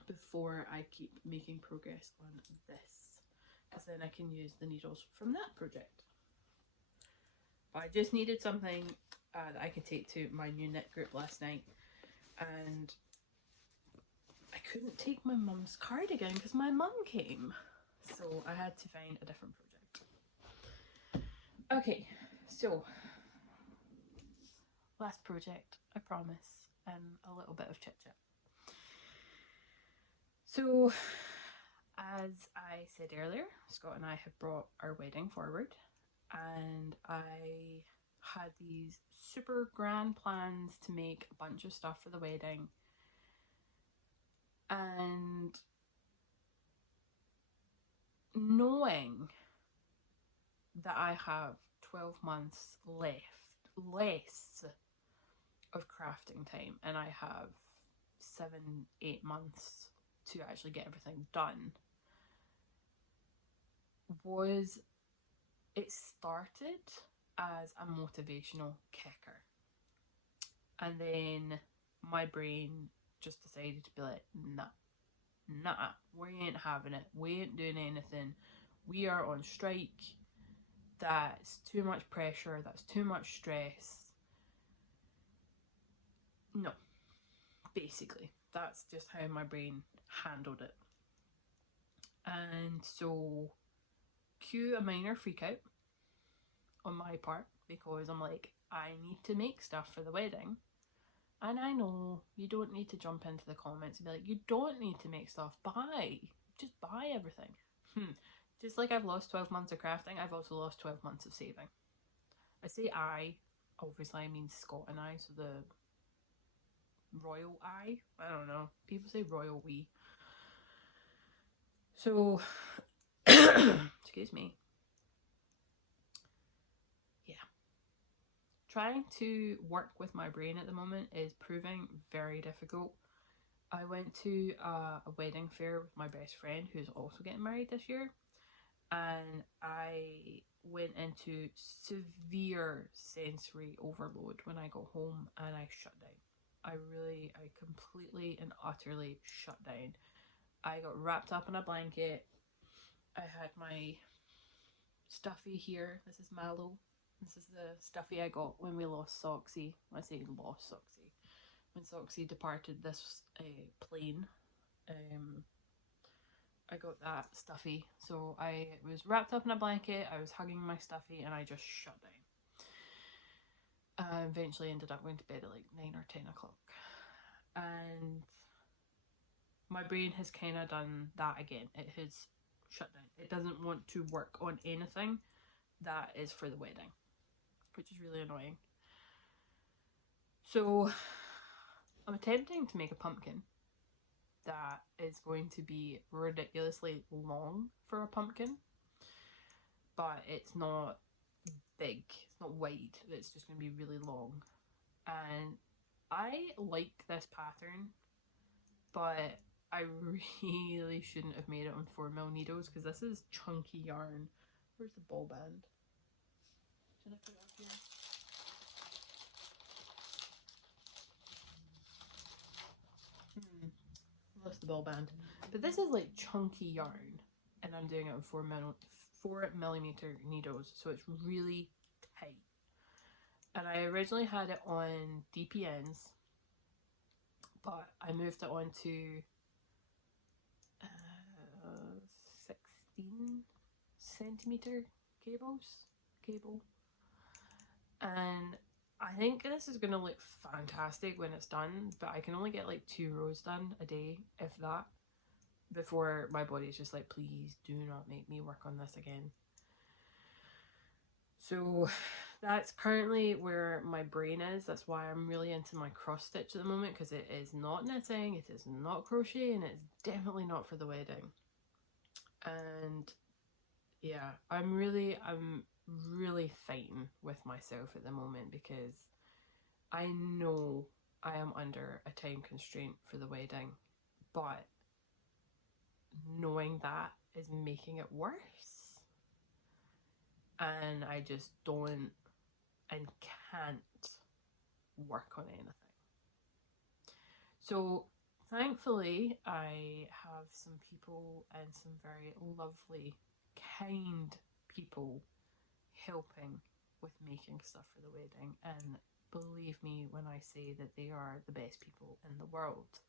before I keep making progress on this, because then I can use the needles from that project. But I just needed something that I could take to my new knit group last night, and I couldn't take my mum's cardigan because my mum came, so I had to find a different project. Okay, so last project, I promise, and a little bit of chit chat. So, as I said earlier, Scott and I have brought our wedding forward, and I had these super grand plans to make a bunch of stuff for the wedding, and knowing that I have 12 months less of crafting time, and I have 7-8 months to actually get everything done, it started as a motivational kicker, and then my brain just decided to be like, nah, we ain't having it, we ain't doing anything, we are on strike, that's too much pressure, that's too much stress. No, basically that's just how my brain handled it. And so cue a minor freak out on my part, because I'm like, I need to make stuff for the wedding. And I know you don't need to jump into the comments and be like, you don't need to make stuff, just buy everything. Just like I've lost 12 months of crafting, I've also lost 12 months of saving. I say I, obviously I mean Scott and I, so the royal I don't know, people say royal we. So, excuse me. Yeah. Trying to work with my brain at the moment is proving very difficult. I went to a wedding fair with my best friend who's also getting married this year, and I went into severe sensory overload when I got home, and I shut down. I completely and utterly shut down. I got wrapped up in a blanket. I had my stuffy here. This is Mallow. This is the stuffy I got when we lost Soxy. I say lost Soxy. When Soxy departed this plane, I got that stuffy. So I was wrapped up in a blanket, I was hugging my stuffy, and I just shut down. I eventually ended up going to bed at like 9 or 10 o'clock. And my brain has kind of done that again. It has shut down. It doesn't want to work on anything that is for the wedding, which is really annoying. So I'm attempting to make a pumpkin that is going to be ridiculously long for a pumpkin, but it's not big, it's not wide, it's just going to be really long. And I like this pattern, but I really shouldn't have made it on 4mm needles because this is chunky yarn. Where's the ball band? Should I put it up here? Lost the ball band. But this is like chunky yarn, and I'm doing it on 4mm needles, so it's really tight. And I originally had it on DPNs, but I moved it on to 16cm cable, and I think this is gonna look fantastic when it's done, but I can only get like 2 rows done a day, if that, before my body's just like, please do not make me work on this again. So that's currently where my brain is. That's why I'm really into my cross stitch at the moment, because it is not knitting, it is not crochet, and it's definitely not for the wedding. And yeah, I'm really fighting with myself at the moment, because I know I am under a time constraint for the wedding, but knowing that is making it worse. And I just don't and can't work on anything. So thankfully I have some people, and some very lovely, kind people, helping with making stuff for the wedding, and believe me when I say that they are the best people in the world.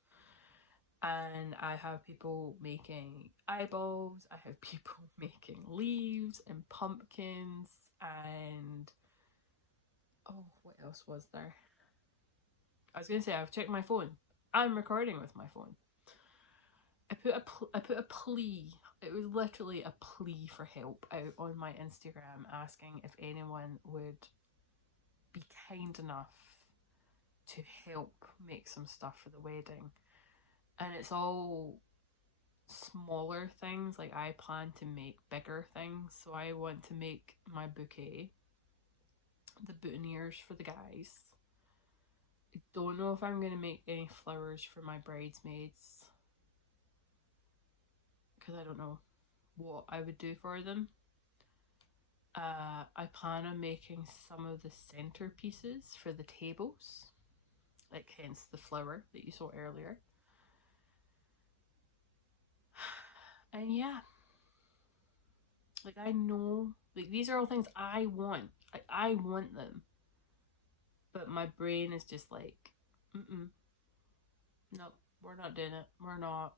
And I have people making eyeballs, I have people making leaves and pumpkins, and oh, what else was there? I was going to say, I've checked my phone. I'm recording with my phone. I put a plea, it was literally a plea for help out on my Instagram, asking if anyone would be kind enough to help make some stuff for the wedding. And it's all smaller things. Like, I plan to make bigger things. So I want to make my bouquet, the boutonnieres for the guys. I don't know if I'm going to make any flowers for my bridesmaids, because I don't know what I would do for them. I plan on making some of the centerpieces for the tables, like hence the flower that you saw earlier. And yeah, like, I know, like, these are all things I want. Like, I want them, but my brain is just like, no, we're not doing it. We're not.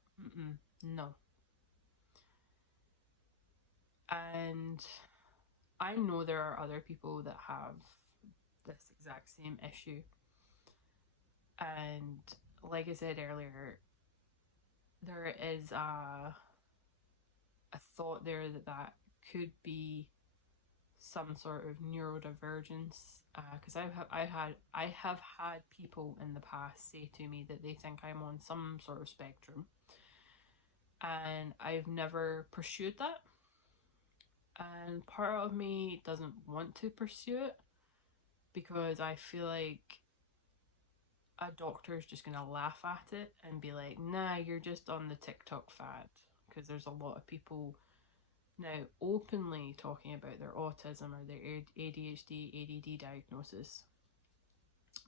No. And I know there are other people that have this exact same issue. And like I said earlier, there is a thought there that could be some sort of neurodivergence, because I have had people in the past say to me that they think I'm on some sort of spectrum, and I've never pursued that. And part of me doesn't want to pursue it, because I feel like a doctor's just gonna laugh at it and be like, nah, you're just on the TikTok fad. Because there's a lot of people now openly talking about their autism or their ADHD, ADD diagnosis.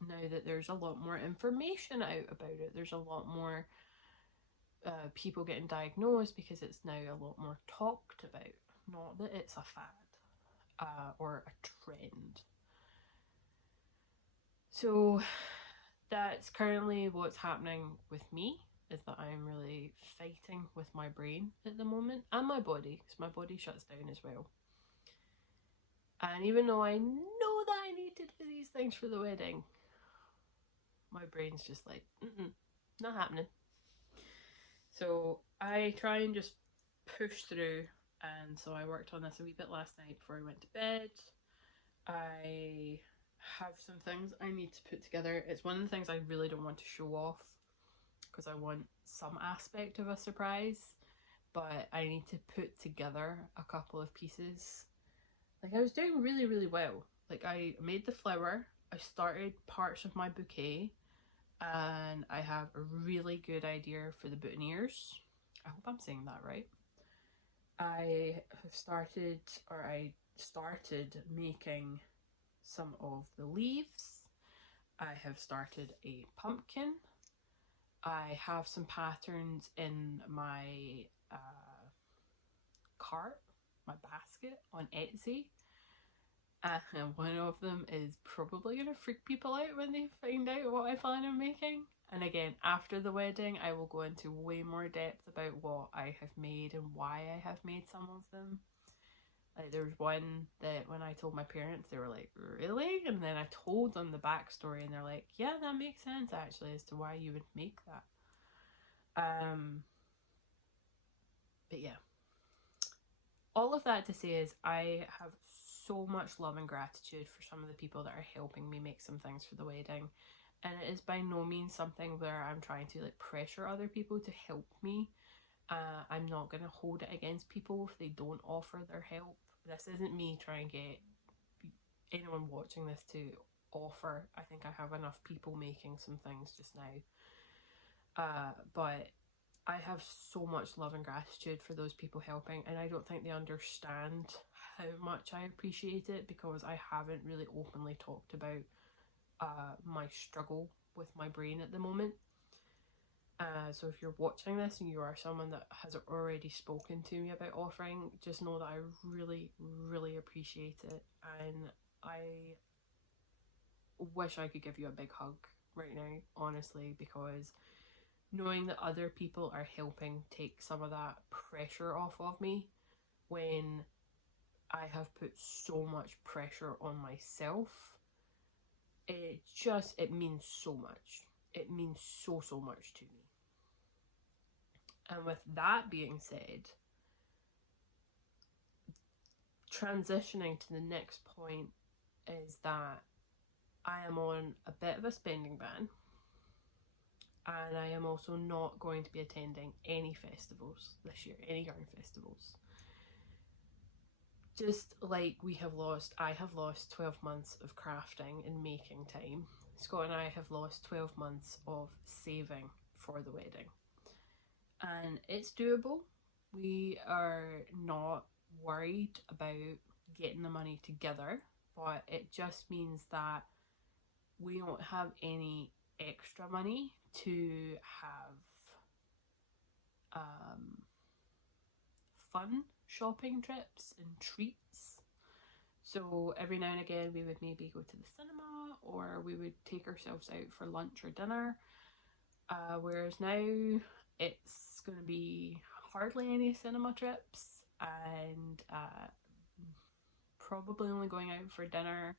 Now that there's a lot more information out about it, there's a lot more people getting diagnosed, because it's now a lot more talked about. Not that it's a fad or a trend. So that's currently what's happening with me, is that I'm really fighting with my brain at the moment, and my body, because my body shuts down as well. And even though I know that I need to do these things for the wedding. My brain's just like, not happening. So I try and just push through, and so I worked on this a wee bit last night before I went to bed. I have some things I need to put together. It's one of the things I really don't want to show off because I want some aspect of a surprise, but I need to put together a couple of pieces. Like, I was doing really, really well. Like, I made the flower, I started parts of my bouquet, and I have a really good idea for the boutonnieres. I hope I'm saying that right. I started making some of the leaves. I have started a pumpkin. I have some patterns in my cart, my basket on Etsy. And one of them is probably going to freak people out when they find out what I plan on making. And again, after the wedding, I will go into way more depth about what I have made and why I have made some of them. Like, there was one that when I told my parents, they were like, really? And then I told them the backstory and they're like, yeah, that makes sense actually as to why you would make that. But yeah. All of that to say is I have so much love and gratitude for some of the people that are helping me make some things for the wedding. And it is by no means something where I'm trying to like pressure other people to help me. I'm not going to hold it against people if they don't offer their help. This isn't me trying to get anyone watching this to offer. I think I have enough people making some things just now. But I have so much love and gratitude for those people helping, and I don't think they understand how much I appreciate it because I haven't really openly talked about my struggle with my brain at the moment. So if you're watching this and you are someone that has already spoken to me about offering, just know that I really, really appreciate it, and I wish I could give you a big hug right now, honestly, because knowing that other people are helping take some of that pressure off of me when I have put so much pressure on myself, it means so much. It means so much to me. And with that being said, transitioning to the next point is that I am on a bit of a spending ban. And I am also not going to be attending any festivals this year, any yarn festivals. Just like I have lost 12 months of crafting and making time. Scott and I have lost 12 months of saving for the wedding. And it's doable. We are not worried about getting the money together, but it just means that we don't have any extra money to have fun shopping trips and treats. So every now and again we would maybe go to the cinema, or we would take ourselves out for lunch or dinner, whereas now it's going to be hardly any cinema trips, and probably only going out for dinner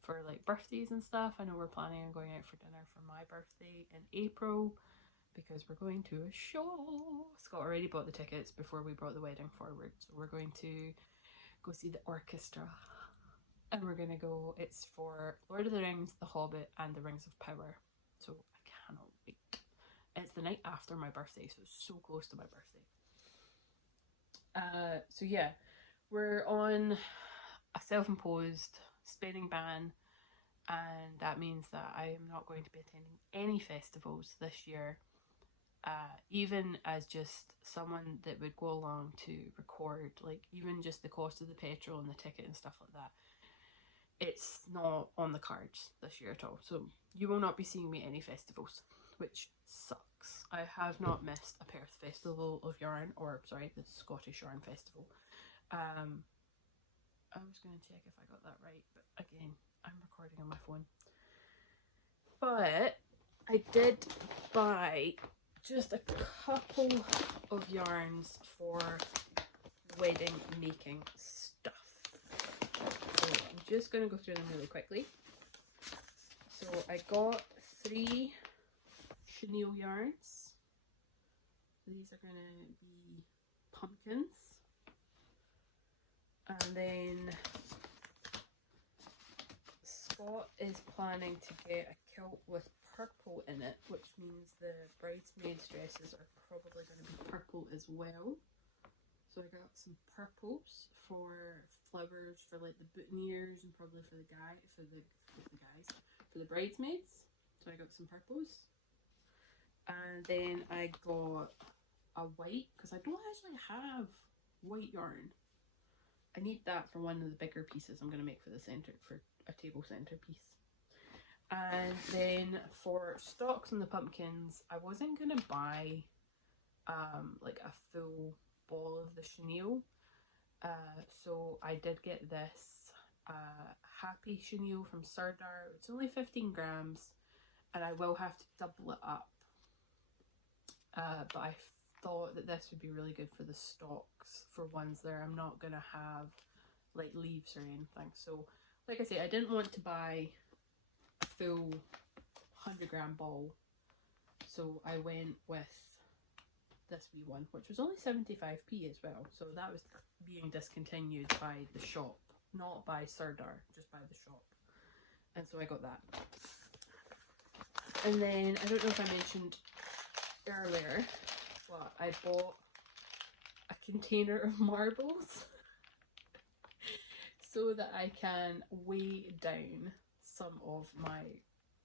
for like birthdays and stuff. I know we're planning on going out for dinner for my birthday in April because we're going to a show. Scott already bought the tickets before we brought the wedding forward, so we're going to go see the orchestra, and we're going to go, it's for Lord of the Rings, The Hobbit and The Rings of Power, so I cannot wait. It's the night after my birthday, so it's so close to my birthday. So yeah, we're on a self-imposed spending ban, and that means that I am not going to be attending any festivals this year, even as just someone that would go along to record, like even just the cost of the petrol and the ticket and stuff like that. It's not on the cards this year at all, so you will not be seeing me at any festivals, which sucks. I have not missed a Perth Festival of Yarn, or sorry, the Scottish Yarn Festival. I was going to check if I got that right, but again, I'm recording on my phone. But I did buy just a couple of yarns for wedding making stuff. So I'm just going to go through them really quickly. So I got 3 chenille yarns. These are going to be pumpkins. And then Scott is planning to get a kilt with purple in it, which means the bridesmaids' dresses are probably going to be purple as well. So I got some purples for flowers for like the boutonnieres and probably for the bridesmaids. So I got some purples. And then I got a white, because I don't actually have white yarn. I need that for one of the bigger pieces I'm going to make for the center, for a table center piece. And then for stocks and the pumpkins, I wasn't going to buy like a full ball of the chenille. So I did get this happy chenille from Sardar. It's only 15 grams and I will have to double it up. But I thought that this would be really good for the stocks, for ones there I'm not going to have like leaves or anything. So like I say, I didn't want to buy a full 100-gram ball, so I went with this wee one, which was only 75p as well. So that was being discontinued by the shop, not by Sardar, just by the shop. And so I got that. And then I don't know if I mentioned earlier, but I bought a container of marbles so that I can weigh down some of my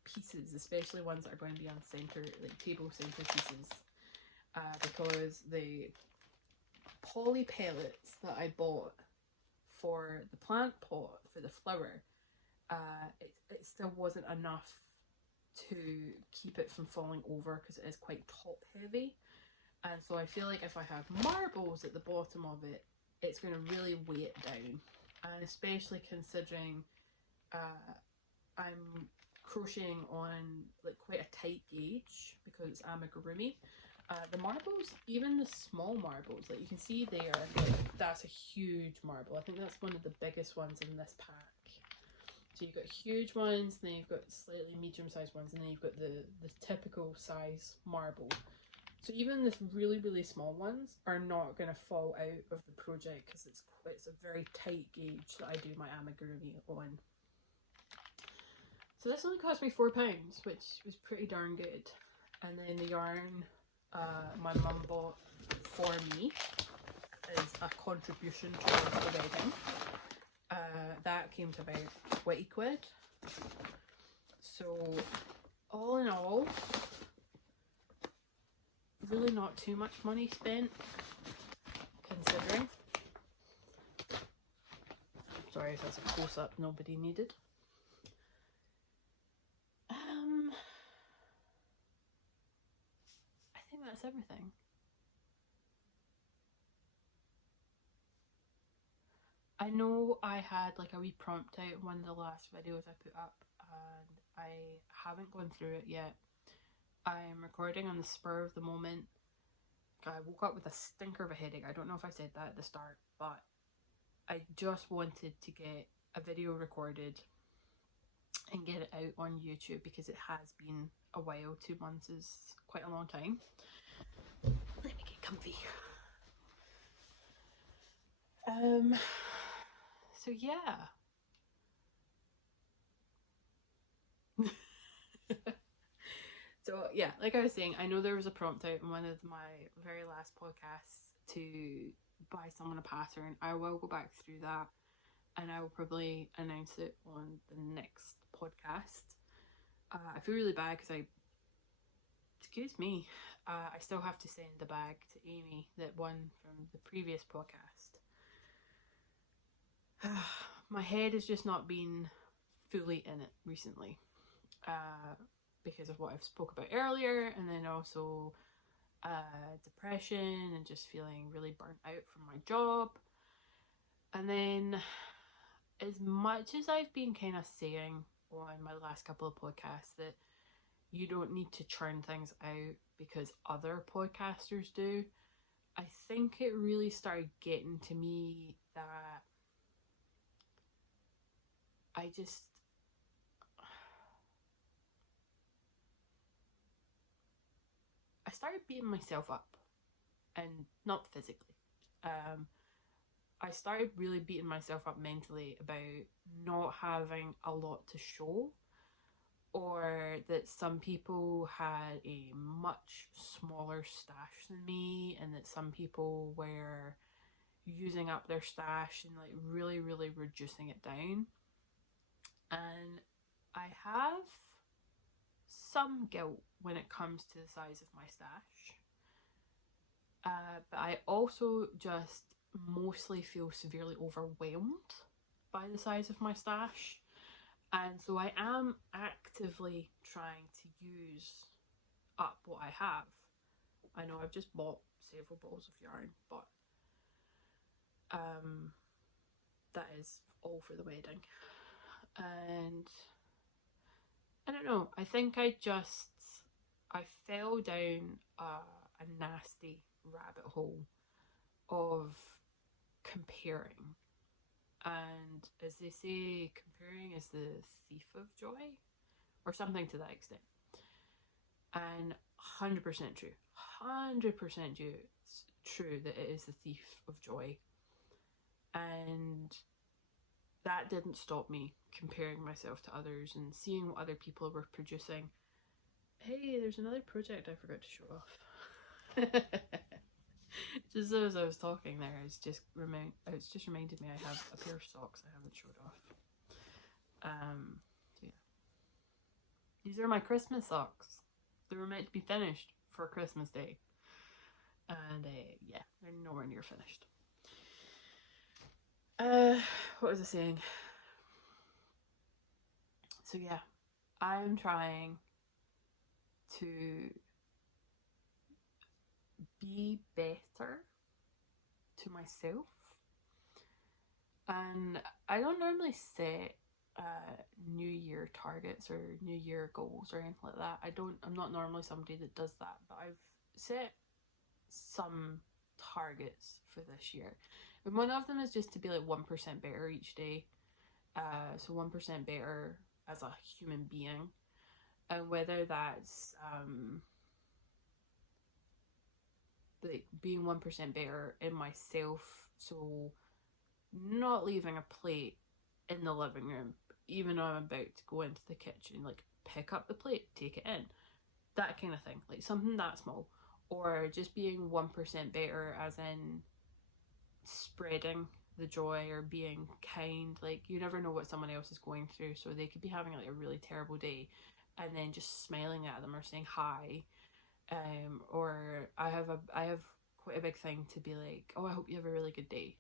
pieces, especially ones that are going to be on center, like table center pieces, because the poly pellets that I bought for the plant pot for the flower, it still wasn't enough to keep it from falling over because it is quite top heavy. And so I feel like if I have marbles at the bottom of it, it's going to really weigh it down. And especially considering I'm crocheting on like quite a tight gauge because it's amigurumi. The marbles, even the small marbles, like you can see there, like, that's a huge marble. I think that's one of the biggest ones in this pack. So you've got huge ones, then you've got slightly medium-sized ones, and then you've got the typical size marble. So even the really, really small ones are not going to fall out of the project because it's a very tight gauge that I do my amigurumi on. So this only cost me £4, which was pretty darn good. And then the yarn my mum bought for me is a contribution towards the wedding. That came to about 20 quid. So all in all, really not too much money spent, considering. Sorry if that's a close-up nobody needed. I think that's everything. I know I had like a wee prompt out in one of the last videos I put up and I haven't gone through it yet. I'm recording on the spur of the moment. I woke up with a stinker of a headache. I don't know if I said that at the start, but I just wanted to get a video recorded and get it out on YouTube because it has been a while. 2 months is quite a long time. Let me get comfy. So yeah. So yeah, like I was saying, I know there was a prompt out in one of my very last podcasts to buy someone a pattern. I will go back through that and I will probably announce it on the next podcast. I feel really bad because excuse me, I still have to send the bag to Amy that won from the previous podcast. My head has just not been fully in it recently. Because of what I've spoke about earlier, and then also depression and just feeling really burnt out from my job. And then as much as I've been kind of saying on my last couple of podcasts that you don't need to churn things out because other podcasters do, I think it really started getting to me that I just, I started beating myself up, and not physically. I started really beating myself up mentally about not having a lot to show, or that some people had a much smaller stash than me, and that some people were using up their stash and like really, really reducing it down. And I have some guilt when it comes to the size of my stash. But I also just mostly feel severely overwhelmed by the size of my stash. And so I am actively trying to use up what I have. I know I've just bought several balls of yarn, but that is all for the wedding. And I don't know, I think I fell down a nasty rabbit hole of comparing. And as they say, comparing is the thief of joy, or something to that extent. And 100% true. 100% true that it is the thief of joy. And that didn't stop me comparing myself to others and seeing what other people were producing. Hey, there's another project I forgot to show off. Just as I was talking there, it's just reminded me I have a pair of socks I haven't showed off. So yeah. These are my Christmas socks. They were meant to be finished for Christmas Day. And yeah, they're nowhere near finished. What was I saying? So yeah, I'm trying to be better to myself, and I don't normally set New Year targets or New Year goals or anything like that. I'm not normally somebody that does that, but I've set some targets for this year, and one of them is just to be like 1% better each day. So 1% better as a human being, and whether that's like being 1% better in myself, so not leaving a plate in the living room even though I'm about to go into the kitchen, like pick up the plate, take it in, that kind of thing, like something that small. Or just being 1% better as in spreading the joy or being kind. Like, you never know what someone else is going through, so they could be having like a really terrible day, and then just smiling at them or saying hi. Or I have quite a big thing to be like, oh, I hope you have a really good day.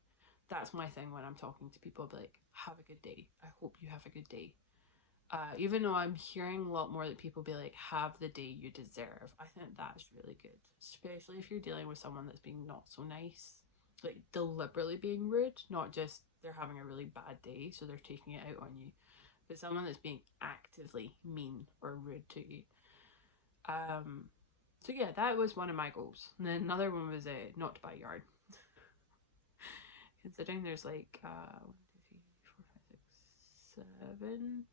That's my thing when I'm talking to people. I'll be like, have a good day, I hope you have a good day. Even though I'm hearing a lot more that people be like, have the day you deserve, I think that's really good, especially if you're dealing with someone that's being not so nice, like deliberately being rude, not just they're having a really bad day so they're taking it out on you, but someone that's being actively mean or rude to you. So yeah, that was one of my goals. And then another one was not to buy yarn. Considering there's like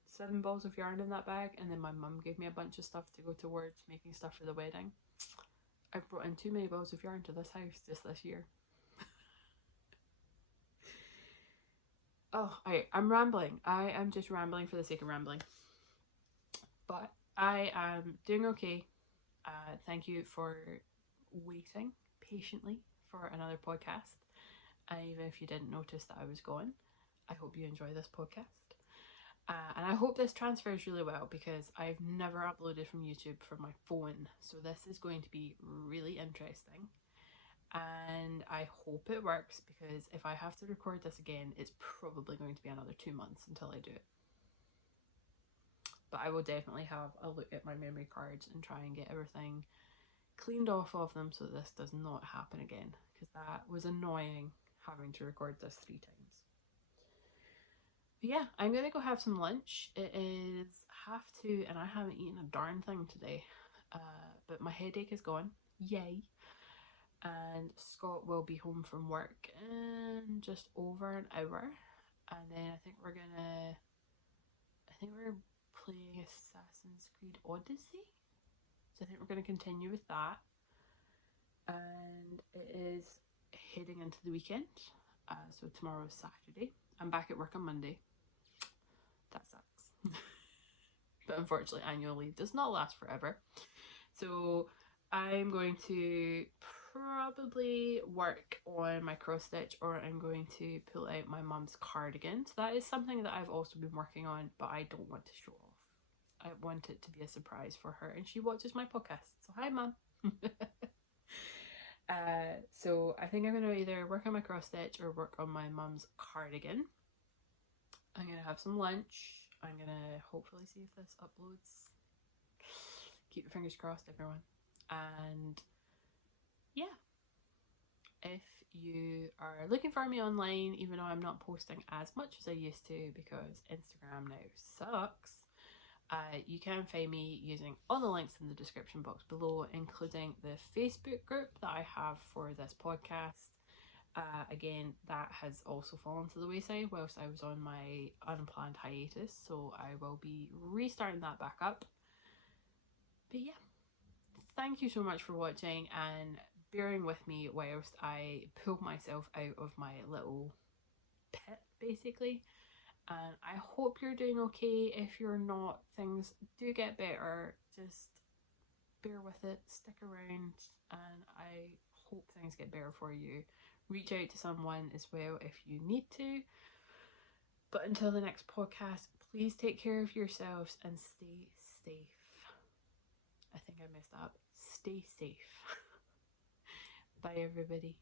7 balls of yarn in that bag, and then my mum gave me a bunch of stuff to go towards making stuff for the wedding. I've brought in too many balls of yarn to this house just this year. Oh, I'm rambling. I am just rambling for the sake of rambling. But I am doing okay. Thank you for waiting patiently for another podcast. Even if you didn't notice that I was gone, I hope you enjoy this podcast. And I hope this transfers really well, because I've never uploaded from YouTube from my phone. So this is going to be really interesting. And I hope it works, because if I have to record this again, it's probably going to be another 2 months until I do it. But I will definitely have a look at my memory cards and try and get everything cleaned off of them so this does not happen again, because that was annoying having to record this 3 times. But yeah, I'm gonna go have some lunch. It is 2:30 and I haven't eaten a darn thing today. But my headache is gone. Yay. And Scott will be home from work in just over an hour. And then I think we're gonna think we're playing Assassin's Creed Odyssey. So I think we're going to continue with that. And it is heading into the weekend. So tomorrow is Saturday. I'm back at work on Monday. That sucks. But unfortunately, annual leave does not last forever. So I'm going to probably work on my cross stitch, or I'm going to pull out my mum's cardigan. So that is something that I've also been working on, but I don't want to show off. I want it to be a surprise for her, and she watches my podcast. So hi, Mum. So I think I'm going to either work on my cross stitch or work on my mum's cardigan. I'm going to have some lunch. I'm going to hopefully see if this uploads. Keep your fingers crossed, everyone. And yeah, if you are looking for me online, even though I'm not posting as much as I used to because Instagram now sucks, you can find me using all the links in the description box below, including the Facebook group that I have for this podcast. Again, that has also fallen to the wayside whilst I was on my unplanned hiatus, so I will be restarting that back up. But yeah, thank you so much for watching and bearing with me whilst I pull myself out of my little pit, basically. And I hope you're doing okay. If you're not, things do get better. Just bear with it, stick around, and I hope things get better for you. Reach out to someone as well if you need to. But until the next podcast, please take care of yourselves and stay safe. I think I messed up. Stay safe. Bye, everybody.